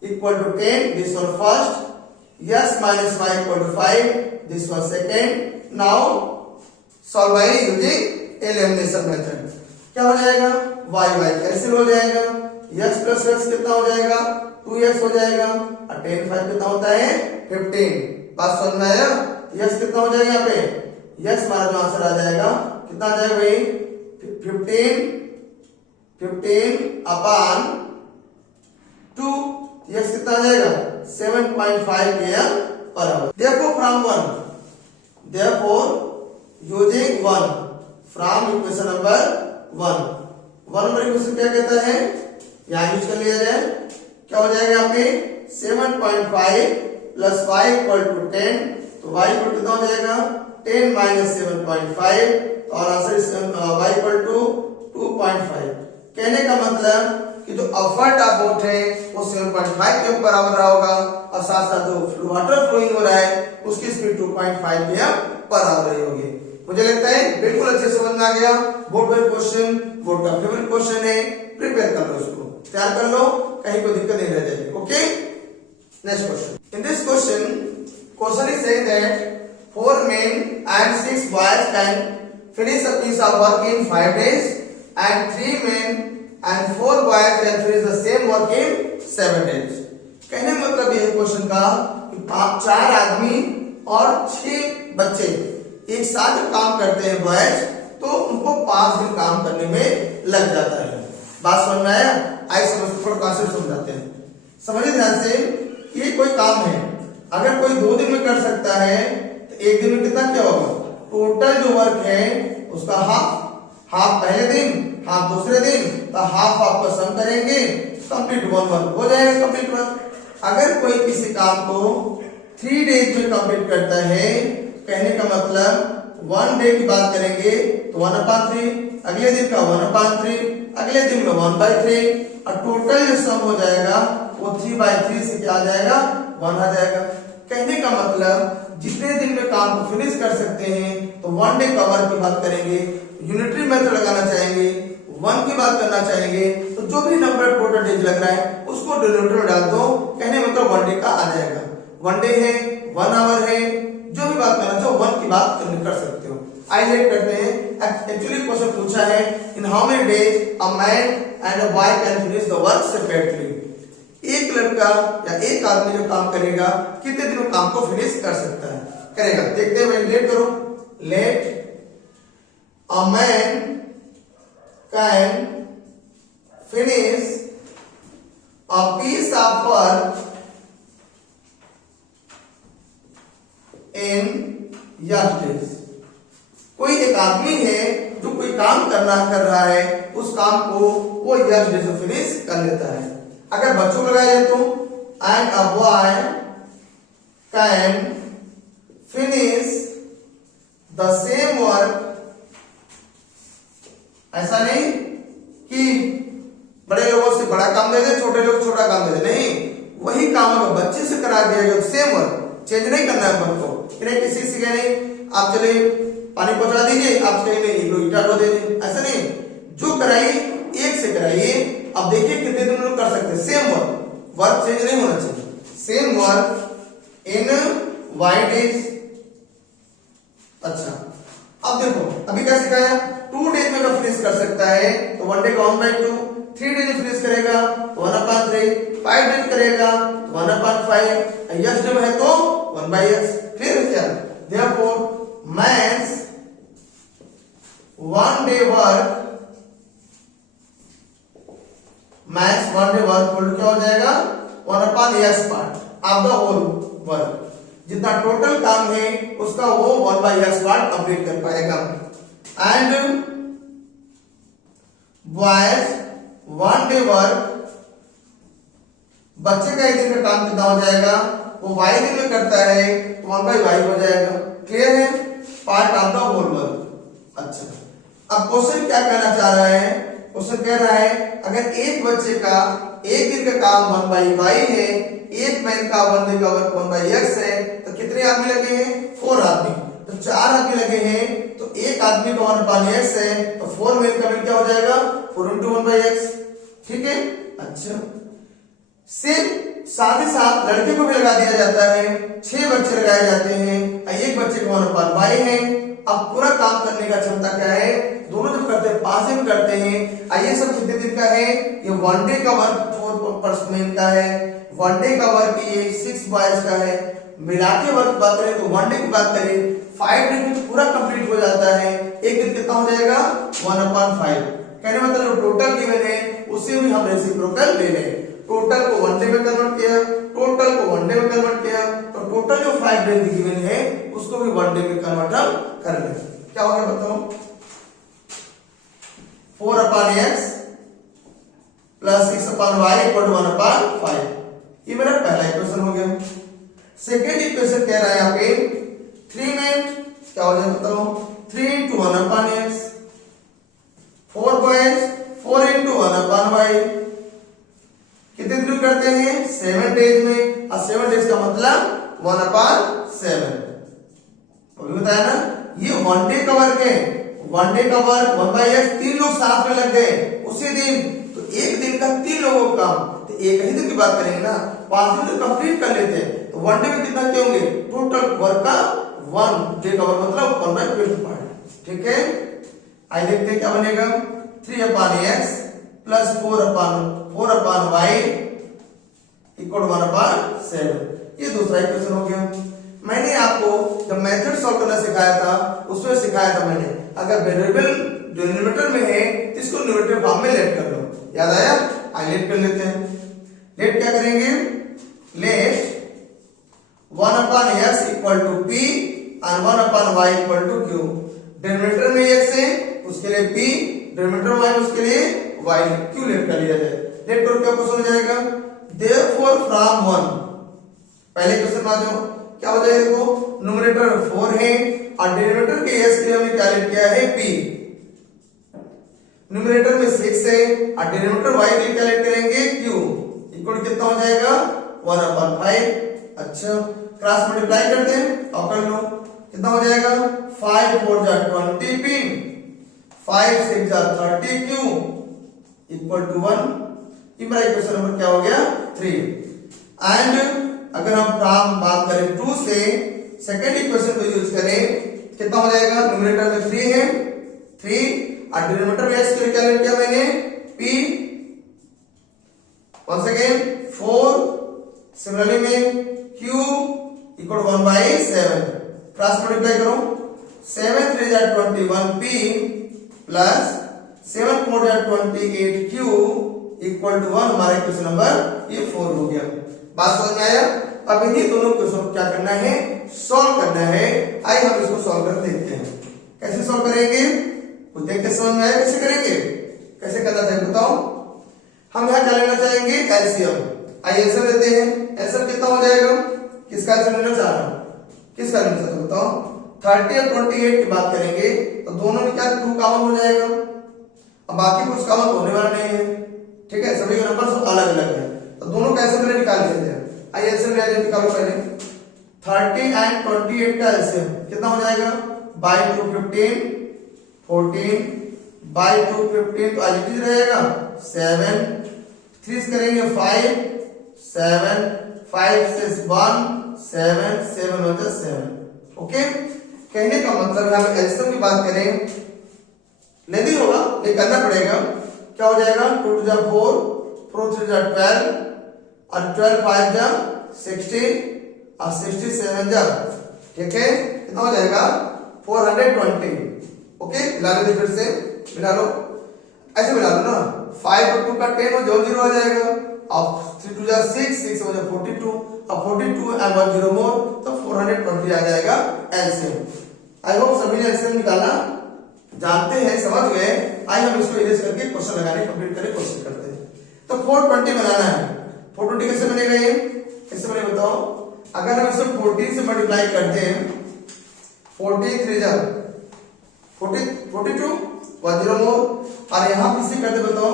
equal to 10, this one first, x minus y equal to 5, this one second. Now solve by using elimination method, क्या हो जाएगा y y कैंसिल हो जाएगा, x प्लस x कितना हो जाएगा 2x हो जाएगा, और 10 5 कितना होता है 15, बात समझ में आया, x कितना हो जाएगा यहाँ पे x हमारा जो आंसर आ जाएगा कितना आ जाएगा भाई 15 15/2, यह कितना आ जाएगा 7.5 km per hour। देखो from 1, therefore using 1 from equation number 1 number equation क्या कहता है, यहां यूज कर लिया जाए, क्या हो जाएगा यहाँ पे 7.5 प्लस y इक्वल टू 10, तो y इक्वल टू कितना हो जाएगा 10 माइनस 7.5, और आंसर y इक्वल टू 2.5। कहने का मतलब कि जो अफर्ट अबाउट है वो 7.5 के बराबर रहा होगा, और साथ साथ जो वाटर फ्लोइंग हो रहा है उसकी स्पीड 2.5 km पर आवर रही होगी। मुझे लगता है बिल्कुल अच्छे समझ में आ गया। बोर्ड वाइज क्वेश्चन, बोर्ड का फेवरेट क्वेश्चन है, प्रिपेयर कर लो, इसको तैयार कर लो, कहीं कोई दिक्कत नहीं रह जाएगी। Okay, next question. In this question is saying that 4 men and 6 boys can finish a piece of work in 5 days and 3 men and 4 boys can finish the same work in 7 days। कहने का मतलब ये क्वेश्चन का कि 4 आदमी और 6 बच्चे एक साथ काम करते हैं बॉयज, तो उनको 5 दिन काम करने में लग जाता है। बात समझ में आया? आइए समझते, थोड़ा कॉन्सेप्ट समझाते हैं। समझिए ध्यान से, ये कोई काम है, अगर कोई 2 दिन में कर सकता है तो 1 दिन में कितना क्या होगा, टोटल जो वर्क है उसका हाफ पहले दिन, हाफ दूसरे दिन, तो हाफ का सम करेंगे, कंप्लीट 1 वर्क हो जाएगा, कंप्लीट वर्क। अगर कोई किसी काम को 3 डेज में कंप्लीट करता है, कहने का मतलब 1 डे की बात करेंगे तो 1/3, अगले दिन का 1/3, अगले दिन में 1/3, और टोटल जो सम हो जाएगा वो 3/3 से क्या आ जाएगा, 1 आ जाएगा। कहने का मतलब जितने दिन में काम को फिनिश कर सकते हैं तो 1 डे कवर की बात करेंगे, यूनिटरी मेथड लगाना चाहेंगे, 1 की बात करना चाहेंगे, तो जो भी नंबर टोटल डेज लग रहा है उसको डिनोमिनेटर में डाल दो, कहने मतलब 1 डे का आ जाएगा। 1 डे है, 1 आवर है, जो भी बात करना चाहो 1 की बात कर सकते हो। आइए करते हैं। एक्चुअली क्वेश्चन पूछा है in how many days a man and a boy can finish the work separately. एक लड़का या एक आदमी जो काम करेगा कितने दिन में काम को फिनिश कर सकता है, करेगा। देखते हैं भाई, लेट करो। Let a man can finish a piece of work in 8 days। कोई एक आदमी है जो कोई काम कर रहा है, उस काम को वो 8 days में फिनिश कर लेता है। अगर बच्चों को लगाया जाए तो and a boy can finish the same work, ऐसा नहीं कि बड़े लोगों से बड़ा काम दे दे, छोटे लोग छोटा काम दे दे, नहीं, वही काम अगर बच्चे से करा दिया गया सेम वर्क, चेंज नहीं करना है वर्क को। किसी से कह नहीं आप चले पानी पहुंचा दीजिए, आप कहें नहीं लो ईटा ढो दे दीजिए, ऐसा नहीं, जो कराइए एक से कराइए। अब देखिए कितने दिन में कर सकते हैं सेम वर्क चेंज नहीं होना चाहिए। Same work in 8 days। अच्छा, अब देखो अभी क्या सिखाया, 2 डेज में अगर फिनिश कर सकता है तो 1 डे का 1/2, 3 डेज में फिनिश करेगा तो 1/3, 5 डेज करेगा तो 1/5, यस डे में है तो 1/x। क्लियर है क्या? Therefore man's 1 day work क्या हो जाएगा 1/s part of the whole work. जितना टोटल काम है उसका वो 1/s पार्ट कंप्लीट कर पाएगा। एंड बॉयज 1 day वर्क, बच्चे का 1 दिन का काम कितना हो जाएगा, वो y दिन में करता है तो 1/y हो जाएगा। क्लियर है? Part of the whole work. अच्छा, अब क्वेश्चन क्या कहना चाह रहा है, क्वेश्चन कह रहा है अगर एक बच्चे का 1 दिन का काम 1/y है, एक मैन का 1 दिन का वर्क 1/x है, तो कितने आदमी लगे हैं, 4 आदमी। तो 4 आदमी लगे हैं तो एक आदमी का 1/x है, तो 4 मैन का क्या हो जाएगा 4 × 1/x। ठीक है। अच्छा, सेम साथ ही साथ लड़के को भी लगा दिया जाता है, 6 बच्चे लगाए जाते हैं, एक बच्चे का 1/y है। अब पूरा काम करने का क्षमता क्या है, दोनों जब करते हैं 5 दिन करते हैं। आइए सब कितने दिन का है, ये 1 डे का वर्क 4 पर्सन का है, 1 डे का वर्क ये 6 बॉयज का है। मिला के वर्क बात करें तो 1 डे की बात करें 5 दिन में पूरा कंप्लीट हो जाता है। एक दिन कितना हो जाएगा 1/5। कहने मतलब टोटल गिवन है उसे भी हम रेसिप्रोकल ले लें। टोटल को वन डे में कन्वर्ट किया, टोटल को वन डे में कन्वर्ट किया, तो टोटल जो 5 डेज गिवन है उसको भी वन डे में कन्वर्ट हम कर लें। क्या हो गया बताओ, 4/x प्लस 6/y इक्वल 1/5। ये मेरा पहला इक्वेशन हो गया। सेकेंड इक्वेशन कह रहा है यहाँ पे 3 में क्या हो जाए बताओ, 3 into 1/x, 4 into 1/y कितने दिन करते हैं 7 डेज में, और 7 डेज का मतलब 1/7। अभी बताया ना, ये वन डे का वर्क है, वन डे का वर्क 1/x 3 लोग साथ में लग गए उसी दिन, तो एक दिन का 3 लोगों का काम, तो एक ही दिन की बात करेंगे ना, 5 दिन तो कंप्लीट कर लेते हैं, तो वन डे में कितना क्या होंगे, टोटल वर्क का 1 डे का वर्क मतलब 1/25। ठीक है, आइए देखते हैं क्या बनेगा, 3/x प्लस 4/y इक्वल 1/7। ये दूसरा इक्वेशन हो गया। मैंने आपको जब मेथड सॉल्व करना सिखाया था उसमें सिखाया था मैंने, अगर वेरिएबल जो न्यूमरेटर में है इसको न्यूमरेटर फॉर्म में लेट कर लो, याद आया? आइए लेट कर लेते हैं। लेट क्या करेंगे, late 1/x equal to p और 1/y equal to q। Denominator में x है उसके लिए p, डिनोमिनेटर y उसके लिए y, q लेट कर लिया जाए। लेट करो क्या क्वेश्चन हो जाएगा, देयरफॉर फ्रॉम 1, पहले क्वेश्चन में आ जाओ, क्या हो जाएगा, देखो न्यूमरेटर 4 है और डिनोमिनेटर के s के लिए हमने क्या लेट किया है p, न्यूमरेटर में 6 है और डिनोमिनेटर y के लिए क्या लेट करेंगे q, इक्वल कितना हो जाएगा 1/5। अच्छा क्रॉस मल्टीप्लाई करते हैं और कर लो, कितना हो जाएगा 5 4 जा 20p, 5 6 जा 30q इक्वल टू 1। ये मेरा इक्वेशन नंबर क्या हो गया 3। एंड अगर हम फ्रॉम बात करें 2 से सेकंड इक्वेशन को यूज करें, कितना हो जाएगा, न्यूमरेटर में 3 है 3 और डिनोमिनेटर में x के लिए क्या लेट किया मैंने p, once again 4, सिमिलरली में q इक्वल 1/7। क्रॉस मल्टीप्लाई करो, 7 3 जा 21p प्लस 7 4 जा 28q इक्वल टू 1। हमारा क्वेश्चन नंबर ये 4 हो गया। बात समझ में आया? अब इन्हीं दोनों क्वेश्चन को क्या करना है, सॉल्व करना है। आइए हम इसको सॉल्व कर देखते हैं, कैसे सॉल्व करेंगे, कुछ देख के समझ में आया कैसे करेंगे, कैसे करना चाहिए बताओ। हम यहाँ क्या लेना चाहेंगे, एलसीएम। आइए एलसीएम लेते हैं। एलसीएम कितना हो जाएगा, किसका एलसीएम लेना चाह रहा हूं, किसका लेना चाहते हो बताओ। 30 और 28 की बात करेंगे तो दोनों में क्या 2 कॉमन हो जाएगा, अब बाकी कुछ कॉमन होने वाला नहीं है। ठीक है, सभी के नंबर सब अलग अलग है, तो दोनों का एलसीएम पहले निकाल लेते हैं। आइए एलसीएम निकालो पहले। 30 एंड 28 का एलसीएम कितना हो जाएगा, बाई 2 15, 14 बाई 2 15 तो आज इज रहेगा 7, 3 करेंगे 5 7, 5 से 1 7 7 हो जाए 7। ओके, कहने का मतलब है हम एलसीएम की बात करें, लेनी होगा ये करना पड़ेगा। क्या हो जाएगा, 2 2 जा 4, 4 3 जा 12 और 12 5 जा 16 और 67 जा, ठीक है, कितना हो जाएगा 420। ओके, मिला लो फिर से, मिला लो, ऐसे मिला लो ना, 5 और 2 का 10 हो जो 0 आ जाएगा, अब 3 2 जा 6 6 हो जाए 42, अब 42 एंड 1 0 मोर तो 420 आ जाएगा एलसीएम। आई होप सभी ने एलसीएम निकालना जानते हैं, समझ गए। आइए हम इसको इरेज करके क्वेश्चन लगाने कंप्लीट करने की कोशिश करते हैं। तो 420 बनाना है, 420 कैसे बनेगा, ये कैसे बनेगा बताओ। अगर हम इसको 14 से मल्टीप्लाई करते हैं, 14 3 जा 42 1 0 मोर, और यहां किससे करते बताओ,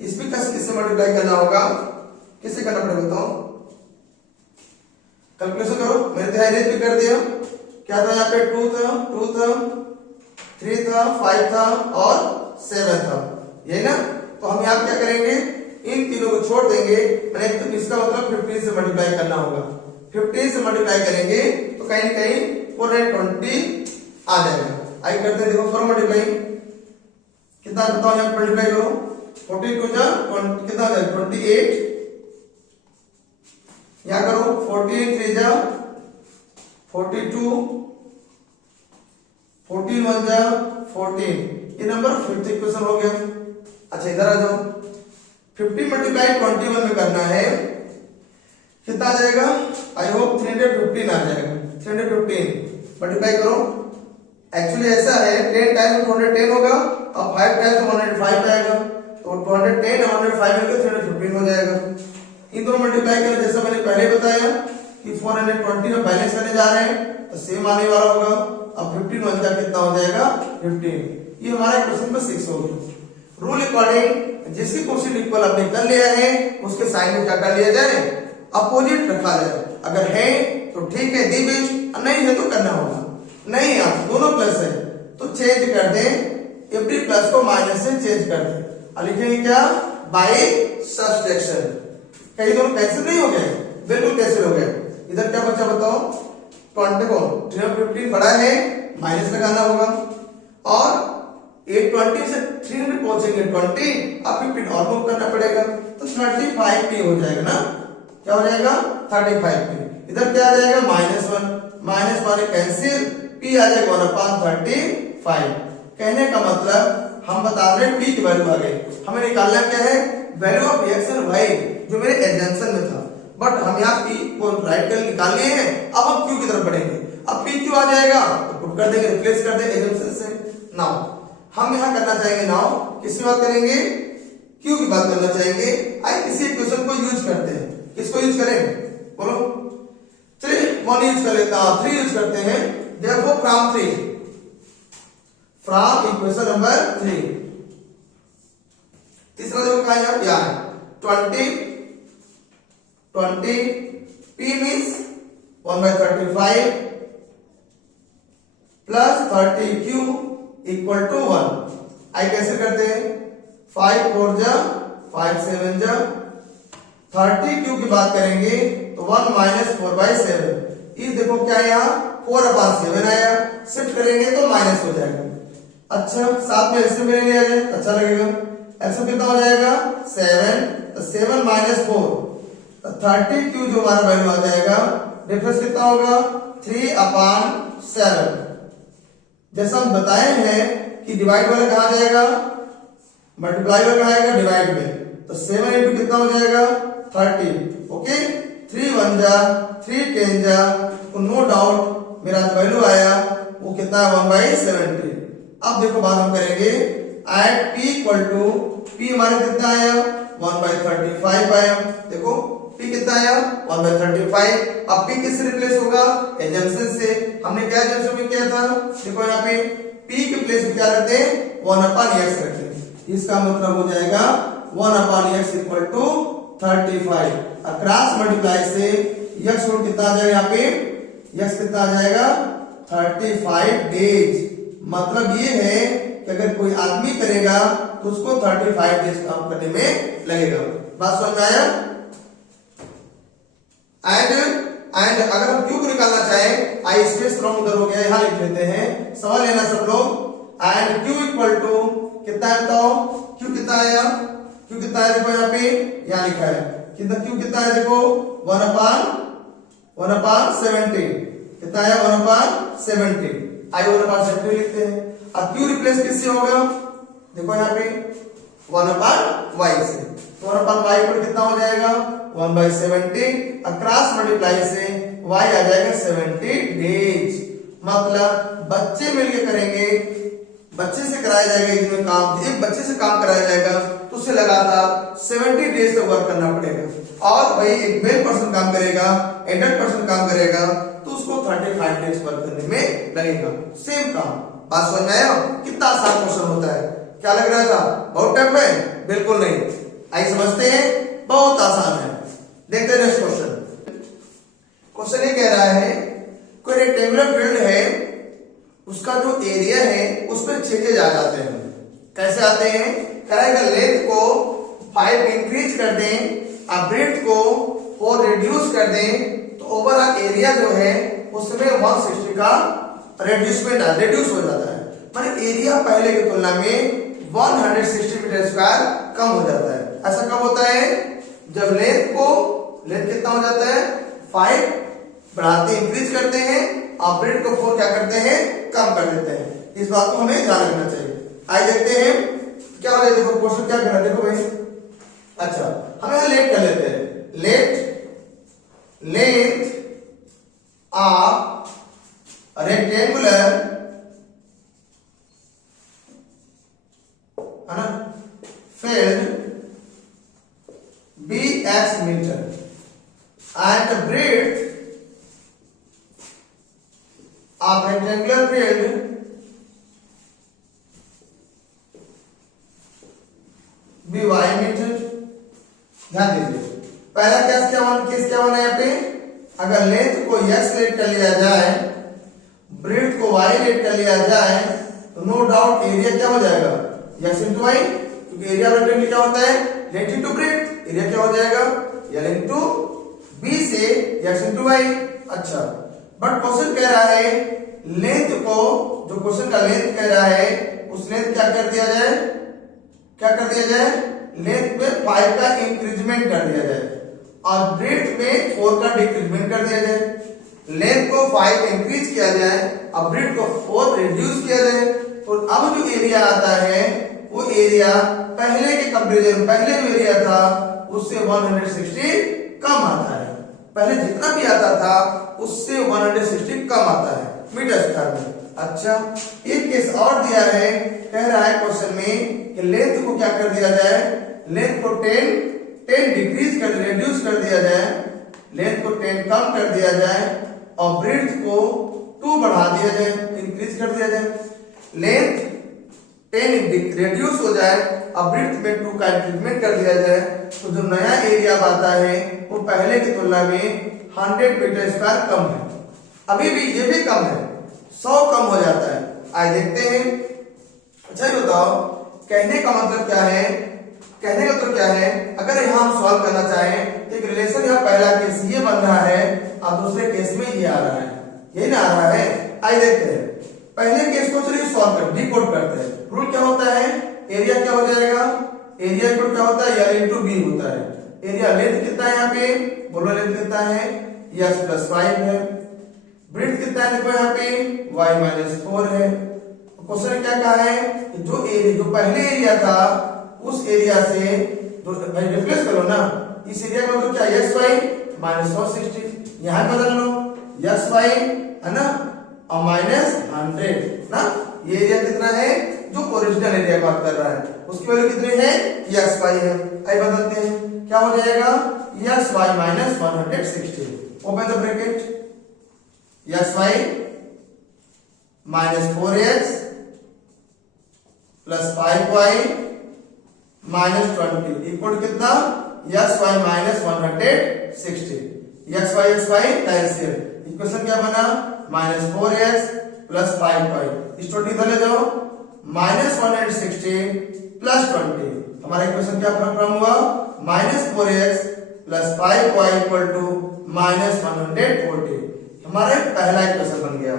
इसमें किससे मल्टीप्लाई करना होगा, किससे करना पड़ेगा बताओ, कैलकुलेशन करो। मैंने तो इरेज भी कर दिया, क्या था यहाँ पे 2 था 3 था 5 था और 7 था, ये ना। तो हम यहाँ क्या करेंगे, इन तीनों को छोड़ देंगे, मैंने तो इसका मतलब 15 से मल्टीप्लाई करना होगा। 15 से मल्टीप्लाई करेंगे तो कहीं ना कहीं 420 आ जाएगा। आइए करते हैं, देखो 4 मल्टीप्लाई कितना बताओ, यहाँ मल्टीप्लाई करो, 42 जा कितना आ जाएगा 28, यहाँ करो 14 3 जा 42, 14 1 जा 14, ये नंबर 5th इक्वेशन हो गया। अच्छा इधर आ जाओ, 50 मल्टीप्लाई 21 में करना है, कितना आ जाएगा? आई होप 315 आ जाएगा। 315 मल्टीप्लाई करो। एक्चुअली ऐसा है 10 टाइम्स 210 होगा और 5 टाइम्स 105 आएगा, तो 210 और 105 मिलकर 315 हो जाएगा। इन दोनों मल्टीप्लाई करें, जैसा मैंने पहले बताया कि 420 में बैलेंस करने जा रहे हैं तो सेम आने वाला होगा। अब 15 वन का कितना हो जाएगा? 15। ये हमारा क्वेश्चन नंबर 6 हो गया। रूल अकॉर्डिंग जिसकी क्वेश्चन इक्वल आपने कर लिया है उसके साइन में क्या कर लिया जाए? अपोजिट रखा जाए। अगर है तो ठीक है, दी बीच, नहीं है तो करना होगा। नहीं आप दोनों प्लस है तो चेंज कर दें, एवरी प्लस को माइनस से चेंज कर दें और लिखेंगे क्या? By subtraction. कहीं दोनों कैंसिल नहीं हो गए? बिल्कुल कैंसिल हो गए। इधर क्या बचा बताओ? 20 को 315 बड़ा है, माइनस लगाना होगा और 820 से 300 पहुंचेंगे 20, अब 15 और मूव करना पड़ेगा तो 35 p हो जाएगा ना। क्या हो जाएगा? 35 p। इधर क्या आ जाएगा? -1, -1 कैंसिल, p आ जाएगा 1/35। कहने का मतलब हम बता रहे हैं p की वैल्यू आ गई, हमें निकालना क्या है? वैल्यू ऑफ x और y जो मेरे एग्जाम्पशन में था, बट हम यहाँ p को राइट कर निकाल लिए हैं। अब हम q की तरफ बढ़ेंगे। अब p क्यों आ जाएगा तो पुट कर देंगे, रिप्लेस कर देंगे एग्जाम्पशन से। नाउ हम यहाँ करना चाहेंगे, नाउ किसकी बात करेंगे? q की बात करना चाहेंगे। आइए किसी इक्वेशन को यूज करते हैं। किसको यूज करें बोलो? चलिए 1 यूज कर लेता हूं, 3 यूज करते हैं। देखो फ्रॉम इक्वेशन नंबर 3, तीसरा देखो कहां है? यहाँ है 20 p means 1/35 plus 30q equal to 1। आई कैसे करते हैं? 5 4 जा 5 7 जा 30q की बात करेंगे तो 1 - 4/7। इस देखो क्या है यहाँ 4/7 आया, शिफ्ट करेंगे तो माइनस हो जाएगा। अच्छा साथ में एलसीएम ले लिया जाए, अच्छा लगेगा। एलसीएम कितना हो जाएगा? 7, तो 7 - 4 तो 30q जो हमारा वैल्यू आ जाएगा, डिफरेंस कितना होगा? 3/7। जैसा हम बताए हैं कि डिवाइड वाला कहा जाएगा, मल्टीप्लाई वाला कहा जाएगा डिवाइड में, तो 7 इंटू कितना हो जाएगा? 30। ओके 3 1 जा 3 10 जा, तो नो डाउट मेरा वैल्यू आया वो कितना है? 1/70। अब देखो बात हम करेंगे at p equal to p हमारा कितना आया? 1/35 आया। देखो p कितना आया? 1/35। अब p किससे रिप्लेस होगा? एजम्पशन से। हमने क्या एजम्पशन में किया था? देखो यहाँ पे p के प्लेस में क्या रखते हैं? 1/x रखते हैं। इसका मतलब हो जाएगा 1/x equal to 35। Cross multiply से x को कितना आ जाएगा? यहाँ पे x कितना आ जाएगा? 35 डेज। मतलब ये है कि अगर कोई आदमी करेगा तो उसको 35 डेज काम करने में लगेगा। बात समझ में आया? एंड अगर हम q को निकालना चाहें, आई स्पेस फ्रॉम उधर हो गया, यहां लिख लेते हैं। समझ लेना सब लोग। एंड q इक्वल टू कितना है बताओ? q कितना आया? q कितना है? देखो यहाँ पे यहाँ लिखा है कितना q कितना है? देखो 1/70 कितना है? 1/70। आई 1/70 लिखते हैं। अब q रिप्लेस किससे होगा? देखो यहाँ पे 1/y से, तो 1/y पर कितना हो जाएगा? 1/70। क्रॉस मल्टीप्लाई से y आ जाएगा 70 डेज। मतलब बच्चे मिलके करेंगे, बच्चे से कराया जाएगा इसमें काम, एक बच्चे से काम कराया जाएगा तो उसे लगातार 70 डेज तक वर्क करना पड़ेगा। और वही एक मेल पर्सन काम करेगा, एडल्ट पर्सन काम करेगा तो उसको 35 डेज वर्क करने में लगेगा। सेम काम। बात समझ में आया? कितना आसान क्वेश्चन होता है। क्या लग रहा था बहुत टफ है? बिल्कुल नहीं। आइए समझते हैं, बहुत आसान है। देखते हैं नेक्स्ट क्वेश्चन। क्वेश्चन ये कह रहा है कोई रेक्टेंगुलर फील्ड है, उसका जो एरिया है उसमें छेदें आ जाते हैं। कैसे आते हैं? करेगा लेंथ को 5 इंक्रीज कर दें और ब्रेड्थ को 4 रिड्यूस कर दें तो ओवरऑल एरिया जो है उसमें 160 का रिड्यूस हो जाता है। माने एरिया पहले की तुलना में 160 मीटर स्क्वायर कम हो जाता है। ऐसा कब होता है? जब लेंथ कितना हो जाता है? 5 बढ़ाते इंक्रीज करते हैं और ब्रेड को 4 क्या करते हैं? कम कर देते हैं। इस बात को हमें ध्यान रखना चाहिए। आइए देखते हैं क्या हो जाए। देखो क्वेश्चन क्या कह रहा है, देखो भाई। अच्छा हम यहां लेट कर लेते हैं। लेंथ ऑफ रेक्टेंगुलर, है ना, field bx metre and the breadth of rectangular field by metre. ध्यान दीजिए, पहला केस क्या बना यहाँ पे, अगर लेंथ को x लेट कर लिया जाए, ब्रेड्थ को y लेट कर लिया जाए, तो नो डाउट एरिया क्या हो जाएगा, x इंटू वाई, क्योंकि एरिया रेक्टेंगल क्या होता है, लेंथ इंटू ब्रेड्थ। एरिया क्या हो जाएगा, l इंटू b से x इंटू वाई। अच्छा बट क्वेश्चन कह रहा है लेंथ को, जो क्वेश्चन का लेंथ कह रहा है उस लेंथ क्या कर दिया जाए, लेंथ में 5 का इंक्रीजमेंट कर दिया जाए और ब्रेड्थ में 4 का डिक्रीजमेंट कर दिया जाए। लेंथ को 5 इंक्रीज किया जाए और ब्रेड्थ को 4 रिड्यूस किया जाए। तो अब जो एरिया आता है वो एरिया पहले के कंपैरिजन, पहले जो एरिया था उससे 160 कम आता है। पहले जितना भी आता था उससे 160 कम आता है मीटर स्क्वायर में। अच्छा एक केस और दिया है, कह रहा है क्वेश्चन में कि लेंथ को क्या कर दिया जाए, लेंथ को 10 डिक्रीज कर रिड्यूस कर दिया जाए, लेंथ को 10 कम कर दिया जाए और ब्रेड्थ को 2 बढ़ा दिया जाए, इंक्रीज कर दिया जाए। लेंथ 10 रिड्यूस हो जाए और ब्रेड्थ में 2 का इंक्रीजमेंट कर दिया जाए, तो जो नया एरिया आता है वो पहले की तुलना में 100 मीटर स्क्वायर कम है। अभी भी ये भी कम है, 100 कम हो जाता है। आइए देखते हैं। अच्छा ये बताओ कहने का मतलब क्या है, अगर यहां हम सॉल्व करना चाहें तो एक रिलेशन यहां पहला केस ये बन रहा है और दूसरे केस में ये आ रहा है, यही ना आ रहा है। आइए देखते हैं, पहले केस को चलिए सॉल्व कर डिकोड करते हैं। रूल क्या होता है, एरिया क्या हो जाएगा, एरिया इक्वल क्या होता है, l इंटू बी होता है। एरिया लेंथ कितना है यहाँ पे, बोलो लेंथ कितना है, x प्लस 5 है। ब्रेड्थ कितना है देखो यहाँ पे y माइनस 4 है। क्वेश्चन क्या कहा है, जो पहले एरिया था उस एरिया से जो भाई रिप्लेस करो ना, इस एरिया का मतलब क्या xy माइनस 160, यहां बदल लो xy है ना और माइनस 100 ना। ये एरिया कितना है जो ओरिजिनल एरिया की बात कर रहा है, उसकी वैल्यू कितनी है xy है। आइए बदलते हैं, क्या हो जाएगा xy minus 160, open the bracket, xy minus 4x plus 5y minus 20 equal कितना xy minus 160। xy cancel, equation क्या बना माइनस 4x प्लस 5y, इस 20 इधर ले जाओ, माइनस 160 प्लस 20, हमारा इक्वेशन क्या फॉर्म हुआ minus 4x plus 5y equal to minus 140। हमारा पहला इक्वेशन बन गया।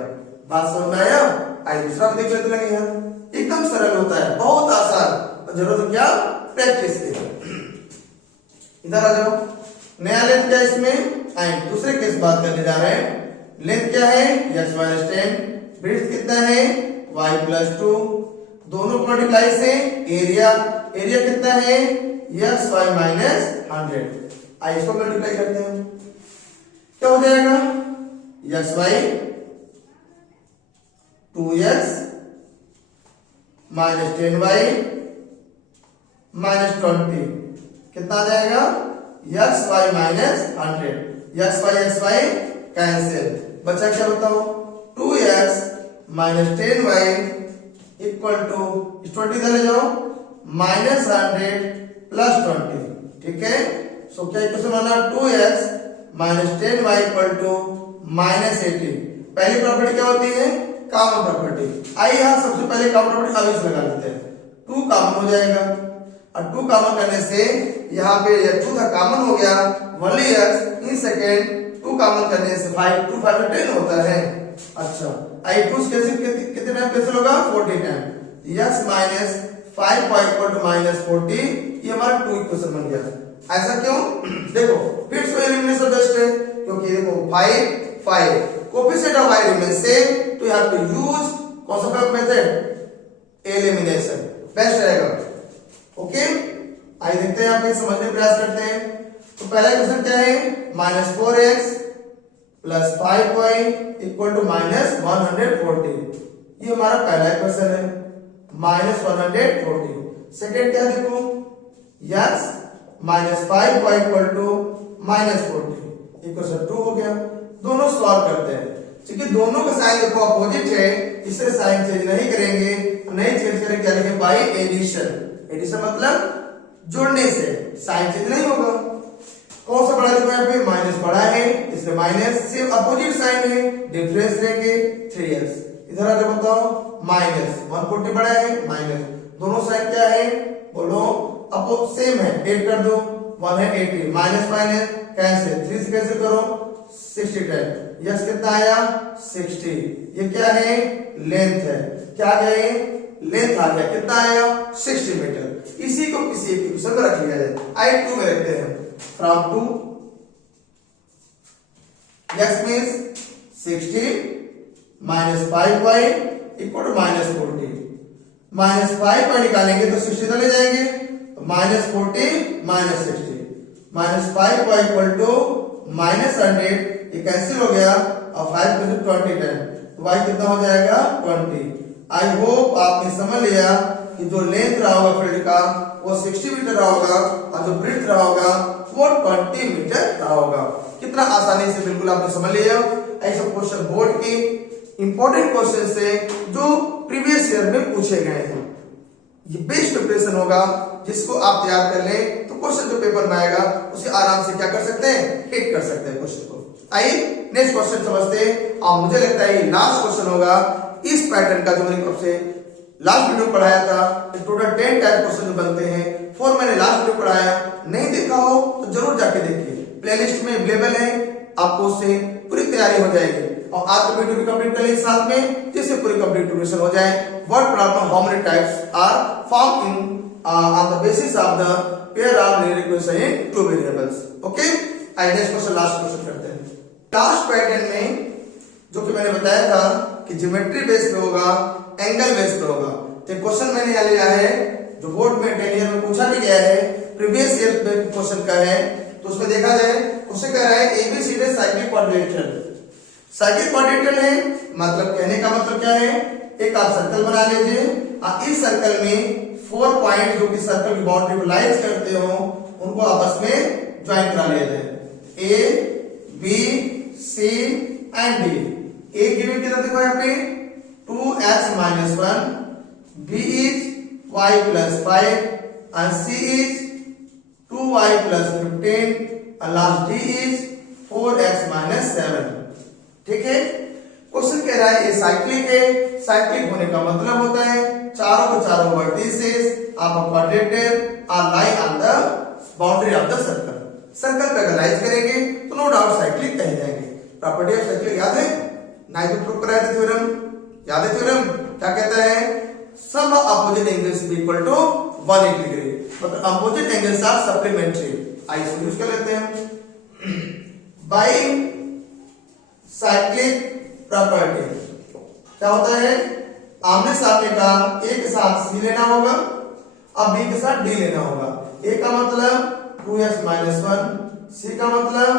बात समझ में आया। आइए दूसरा देख लेते लगे यार, एकदम सरल होता है, बहुत आसान, जरूरत क्या प्रैक्टिस की। इधर आ जाओ, नया लेंथ क्या है इसमें, एंड दूसरे केस बात करने जा रहे हैं। लेंथ क्या है x माइनस 10, ब्रेड्थ कितना है y प्लस 2, दोनों को मल्टीप्लाई से एरिया कितना है xy माइनस 100। आइए इसको मल्टीप्लाई करते हैं, क्या हो जाएगा xy 2x minus 10y minus 20, कितना आ जाएगा xy माइनस 100, xy कैंसिल, बचा क्या बताओ 2x minus 10y equal to 20 इधर ले जाओ माइनस 100 प्लस 20, ठीक है। सो क्या इक्वेशन बना 2x minus 10y equal to minus 80। पहली प्रॉपर्टी क्या होती है कॉमन प्रॉपर्टी। आइए यहां सबसे पहले कॉमन प्रॉपर्टी अभी लगा लेते हैं, 2 कॉमन हो जाएगा और 2 कॉमन करने से यहाँ पे 2 था कॉमन हो गया, only x in second 2 common करने से 5 2 5 10 होता है। अच्छा आई 2 कितने टाइम कैंसिल होगा 40 time, x minus 5y equal to minus 40, ये हमारा 2 इक्वेशन बन गया। ऐसा क्यों, देखो फिर से एलिमिनेशन बेस्ट है, क्योंकि देखो 5 coefficient of y remain same, तो यू हैव टू यूज कौन सा मेथड एलिमिनेशन बेस्ट रहेगा। ओके, आइए देखते हैं, आप ये समझने का प्रयास करते हैं। तो पहला क्वेश्चन क्या है, -4x plus 5y equal to -140। ये हमारा पहला क्वेश्चन है, -140। सेकेंड क्या देखो, x -5y equal to -40, equation 2 हो गया। दोनों सॉल्व करते हैं, क्योंकि दोनों का साइन देखो अपोजिट है, इससे साइन चेंज नहीं करेंगे, नहीं चेंज करेंगे, क्या लिखेंगे, बाय एडिशन। एडिशन मतलब जोड़ने से साइन चेंज नहीं होगा। कौन सा बड़ा देखो, यहाँ पे माइनस बड़ा है, इसलिए माइनस, सिर्फ अपोजिट साइन है, डिफरेंस लेंगे 3x। इधर आ जाओ, बताओ, -140 बड़ा है, माइनस, दोनों साइन क्या है बोलो, अपो सेम है, ऐड कर दो, 1 है 80, माइनस माइनस कैंसिल, 3 से कैंसिल करो, 60 टाइम, यस कितना आया 60। ये क्या है, लेंथ है, क्या है, लेंथ आ गया, कितना आया 60 मीटर। इसी को किसी एक इक्वेशन में रख लिया जाए, I2 में रखते हैं, from 2 x means 60 -5y equal to -40। -5y निकालेंगे तो 60 चले जाएंगे, -40 -60, -5y इक्वल टू -100, ये कैंसिल हो गया, और 5 को 20 टाइम, तो y कितना हो जाएगा 20। आई होप आपने समझ लिया कि जो लेंथ रहा होगा फील्ड का वो 60 मीटर रहा होगा, और जो ब्रेड्थ रहा होगा वो 20 मीटर रहा होगा। कितना आसानी से बिल्कुल आपने समझ लिया। ऐसे क्वेश्चन बोर्ड के इंपॉर्टेंट क्वेश्चन से जो प्रीवियस ईयर में पूछे गए हैं, ये बेस्ट प्रिपरेशन होगा, जिसको आप तैयार कर लें तो क्वेश्चन जो पेपर में आएगा उसे आराम से क्या कर सकते हैं, हिट कर सकते हैं क्वेश्चन को। आइए नेक्स्ट क्वेश्चन समझते हैं, और मुझे लगता है ये लास्ट क्वेश्चन होगा इस पैटर्न का, जो मैंने आपसे लास्ट वीडियो में पढ़ाया था। टोटल 10 टाइप क्वेश्चन जो बनते हैं, 4 मैंने लास्ट वीडियो पढ़ाया, नहीं देखा हो तो जरूर जाके देखिए, प्लेलिस्ट में अवेलेबल है, आपको उससे पूरी तैयारी हो जाएगी। और आज का वीडियो भी कंप्लीट कर लीजिए साथ में, जिससे पूरी कंप्लीट प्रिपरेशन हो जाए। Word problem, how many types are form in on the basis of the pair of linear equation in two variables। Okay, आइए नेक्स्ट क्वेश्चन, लास्ट क्वेश्चन करते हैं। लास्ट पैटर्न में जो कि मैंने बताया था कि ज्योमेट्री बेस पे होगा, एंगल बेस पे होगा। तो क्वेश्चन मैंने यहाँ लिया है जो बोर्ड में 10 ईयर में पूछा भी गया है, प्रीवियस ईयर क्वेश्चन का है। तो उसमें देखा जाए, क्वेश्चन कह रहा है ABCD cyclic quadrilateral. Cyclic quadrilateral है, मतलब कहने का मतलब क्या है, एक आप सर्कल बना लीजिए, इस सर्कल में 4 पॉइंट जो कि सर्कल की बाउंड्री को लाइज करते हो, उनको आपस में ज्वाइन करा लिया जाए, A, B, C and D। A given कितना देखो यहाँ पे 2x - 1, B is y plus 5 and C is 2y plus 15 and last D is 4x - 7। ठीक है, क्वेश्चन कह रहा है ये साइक्लिक है। साइक्लिक होने का मतलब होता है चारों के चारों vertices of a quadrilateral are lie on the boundary of the circle. Circle पे अगर लाइज करेंगे तो नो डाउट साइक्लिक कहे जाएंगे। प्रॉपर्टी ऑफ साइक्लिक याद है, नाइट प्रूव कराया था थ्योरम, याद है थ्योरम क्या कहता है, sum opposite angles be equal to 180 degree, मतलब अपोजिट एंगल्स आर सप्लीमेंट्री। आइए इसको यूज कर लेते हैं। बाय साइक्लिक प्रॉपर्टी क्या होता है, आमने सामने का A के साथ C लेना होगा, अब B के साथ D लेना होगा। A का मतलब 2x - 1, C का मतलब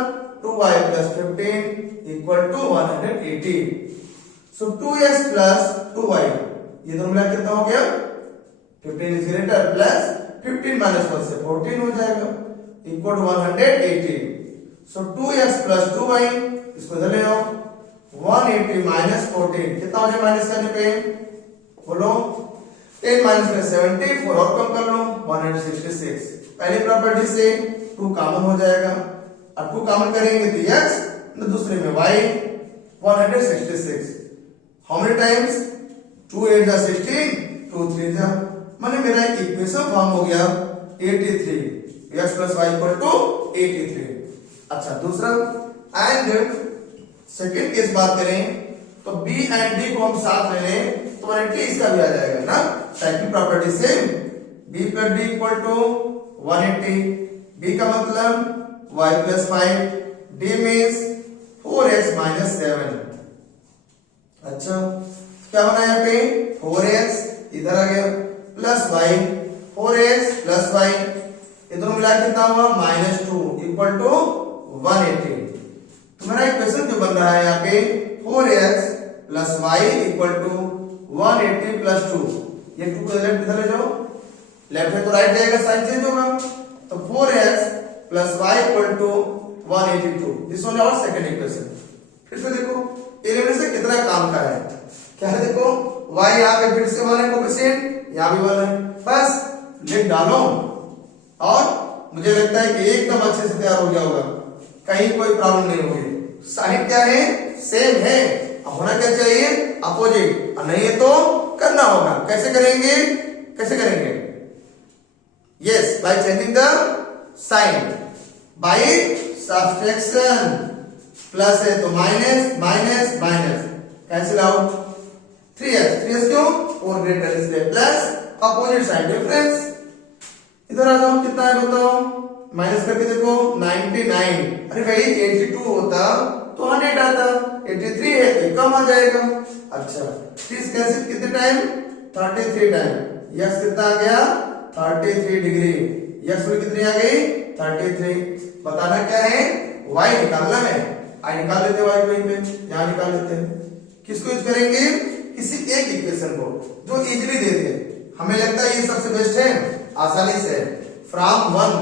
2y + 15 = 180। सो 2x + 2y, ये दोनों मिला कितना हो गया, 15 is greater प्लस 15 - 1 से 14 हो जाएगा, = 180। सो 2x + 2y, इसको इधर ले आओ, 180 - 14 कितना हो जाए माइनस करने पे, बोलो 10 - 70, 4 और कम कर लो, 166। पहली प्रॉपर्टी से 2 कॉमन हो जाएगा, अब 2 कॉमन करेंगे तो x, दूसरे में y, 166। हाउ मेनी टाइम्स, 2 8 जा 16, 2 3 जा, माने मेरा इक्वेशन फॉर्म हो गया 83, x + y = 83। अच्छा, दूसरा एंड सेकेंड केस बात करें तो B एंड D को हम साथ ले लें तो 180 इसका भी आ जाएगा ना, साइक्लिक प्रॉपर्टी से B + D = 180। B का मतलब y + 5, D मींस 4x - 7। अच्छा, क्या बना यहाँ पे 4x इधर आ गया plus Y 4x plus Y, ये दोनों मिला कितना हुआ -2 इक्वल टू 180। तो मेरा इक्वेशन जो बन रहा है यहाँ पे 4x plus y equal to 180 plus 2, ये 2 को लेफ्ट इधर ले जाओ, लेफ्ट है तो राइट जाएगा, साइन चेंज होगा, तो 4x plus y equal to 182, this one our second equation. फिर से देखो एलिमेंट से कितना काम का है, क्या है देखो y यहाँ पे फिर से 1 है कोएफिशिएंट, यहाँ भी 1 है, बस लिख डालो और मुझे लगता है कि एकदम अच्छे से तैयार हो गया होगा, कहीं कोई प्रॉब्लम नहीं होगी। साइन क्या है सेम है, अब होना क्या चाहिए अपोजिट, और नहीं है तो करना होगा। कैसे करेंगे, कैसे करेंगे, yes by changing the sign, by subtraction, plus है तो minus minus minus, cancel out 3x क्यों 4 ग्रेटर इसलिए प्लस अपोजिट साइन डिफरेंस। इधर आ जाओ कितना है बताओ, माइनस करके देखो 99, अरे भाई 82 होता तो 100 आता, 83 है तो कम आ जाएगा। अच्छा 30 कैंसिल कितने टाइम 33 टाइम, यस कितना आ गया 33 डिग्री, यस वैल्यू कितनी आ गई 33। बताना क्या है y निकालना है, आई निकाल लेते y को, यहां निकाल लेते हैं, किसको यूज करेंगे किसी एक इक्वेशन को जो इजीली दे दे, हमें लगता है ये सबसे बेस्ट है, आसानी से फ्रॉम 1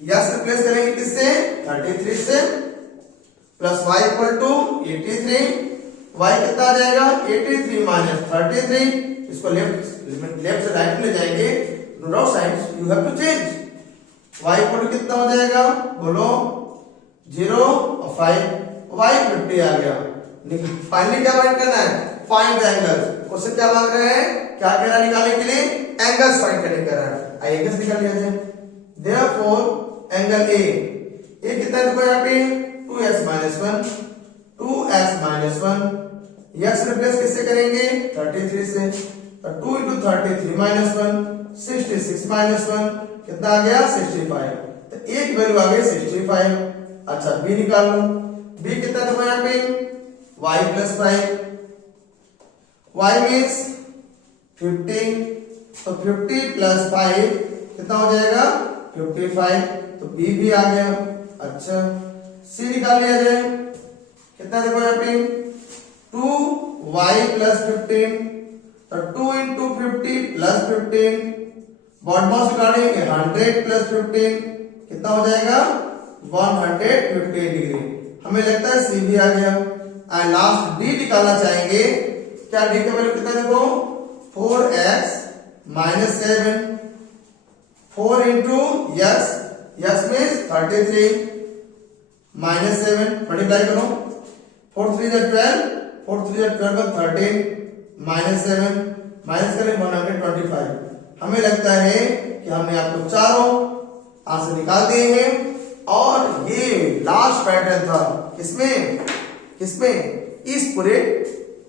यस रिप्लेस करेंगे किससे 33 से, plus y equal to 83, y कितना आ जाएगा 83 माइनस 33, इसको लेफ्ट से राइट में ले जाएंगे, no since you have to change, y equal to कितना हो जाएगा बोलो 0 और 5, y 50 आ गया। फाइनली क्या फाइंड करना है, फाइंड द एंगल, क्वेश्चन क्या मांग रहे हैं, क्या कह रहा है निकालने के लिए एंगल्स फाइंड करने कह रहा है, आइए एंगल्स निकाल लिया जाए। देयरफॉर एंगल ए कितना देखो यहाँ पे 2x minus 1, 2x minus 1, x replace किससे करेंगे 33 से, तो 2 into 33 माइनस 1 66 माइनस 1 कितना आ गया 65, तो एक वैल्यू आ गई 65। अच्छा b निकाल लो, b कितना देखो यहाँ पे y प्लस 5, y मीन्स 50, तो 50 प्लस 5 कितना हो जाएगा 55, तो b भी आ गया। अच्छा c निकाल लिया जाए, कितना देखो यहाँ पे 2y प्लस 15, तो 2 into 50 प्लस 15, बॉडमॉस निकालेंगे 100 प्लस 15 कितना हो जाएगा 115 डिग्री, हमें लगता है सी भी आ गया। एंड लास्ट डी निकालना चाहेंगे, क्या डी का वैल्यू कितना देखो 4x minus 7, 4 into x, x means 33 minus 7, multiply करो 4 3 जा 12, 4 3 जा 12 13 माइनस 7, माइनस करें 125। हमें लगता है कि हमने आपको चारों आंसर निकाल दिए हैं, और ये लास्ट पैटर्न था किसमें इस पूरे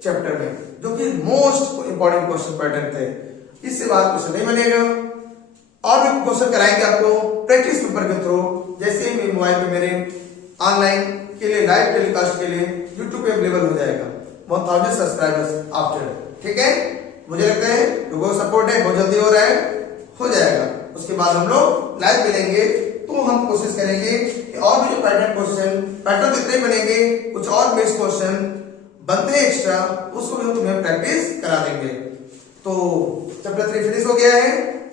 चैप्टर में, जो कि मोस्ट इंपॉर्टेंट क्वेश्चन पैटर्न थे, इससे बाद क्वेश्चन नहीं बनेगा, और भी क्वेश्चन कराएंगे आपको प्रैक्टिस पेपर के थ्रू, जैसे ही मोबाइल पे मेरे ऑनलाइन के लिए लाइव टेलीकास्ट के लिए यूट्यूब पे अवेलेबल हो जाएगा 1000 सब्सक्राइबर्स आफ्टर, ठीक है। मुझे लगता है लोगों का सपोर्ट है, बहुत जल्दी हो रहा है, हो जाएगा, उसके बाद हम लोग लाइव मिलेंगे, तो हम कोशिश करेंगे कि और भी जो पैटर्न जितने बनेंगे, कुछ और बेस क्वेश्चन बनते हैं एक्स्ट्रा, उसको भी हम तुम्हें प्रैक्टिस करा देंगे। तो चैप्टर 3 फिनिश हो गया है,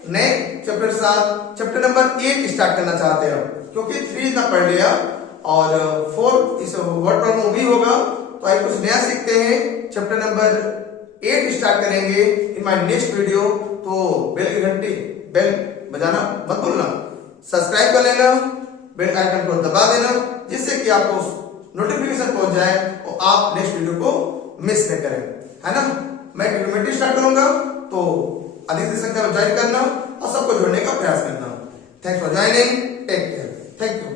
next chapter 7 chapter number 8 start करना चाहते हैं, क्योंकि 3 इतना पढ़ लिया और 4 इस वर्ड प्रॉब्लम भी होगा, तो आइए कुछ नया सीखते हैं। चैप्टर नंबर 8 स्टार्ट करेंगे इन माय नेक्स्ट वीडियो, तो बेल की घंटी बेल बजाना मत भूलना, सब्सक्राइब कर लेना, बेल आइकन को दबा देना, जिससे कि आपको नोटिफिकेशन पहुंच जाए और आप नेक्स्ट वीडियो को मिस न करें, है ना। मैं वीडियो स्टार्ट करूंगा, तो अधिक से संख्या में ज्वाइन करना और सबको जोड़ने का प्रयास करना। Thanks for joining, take care, thank you.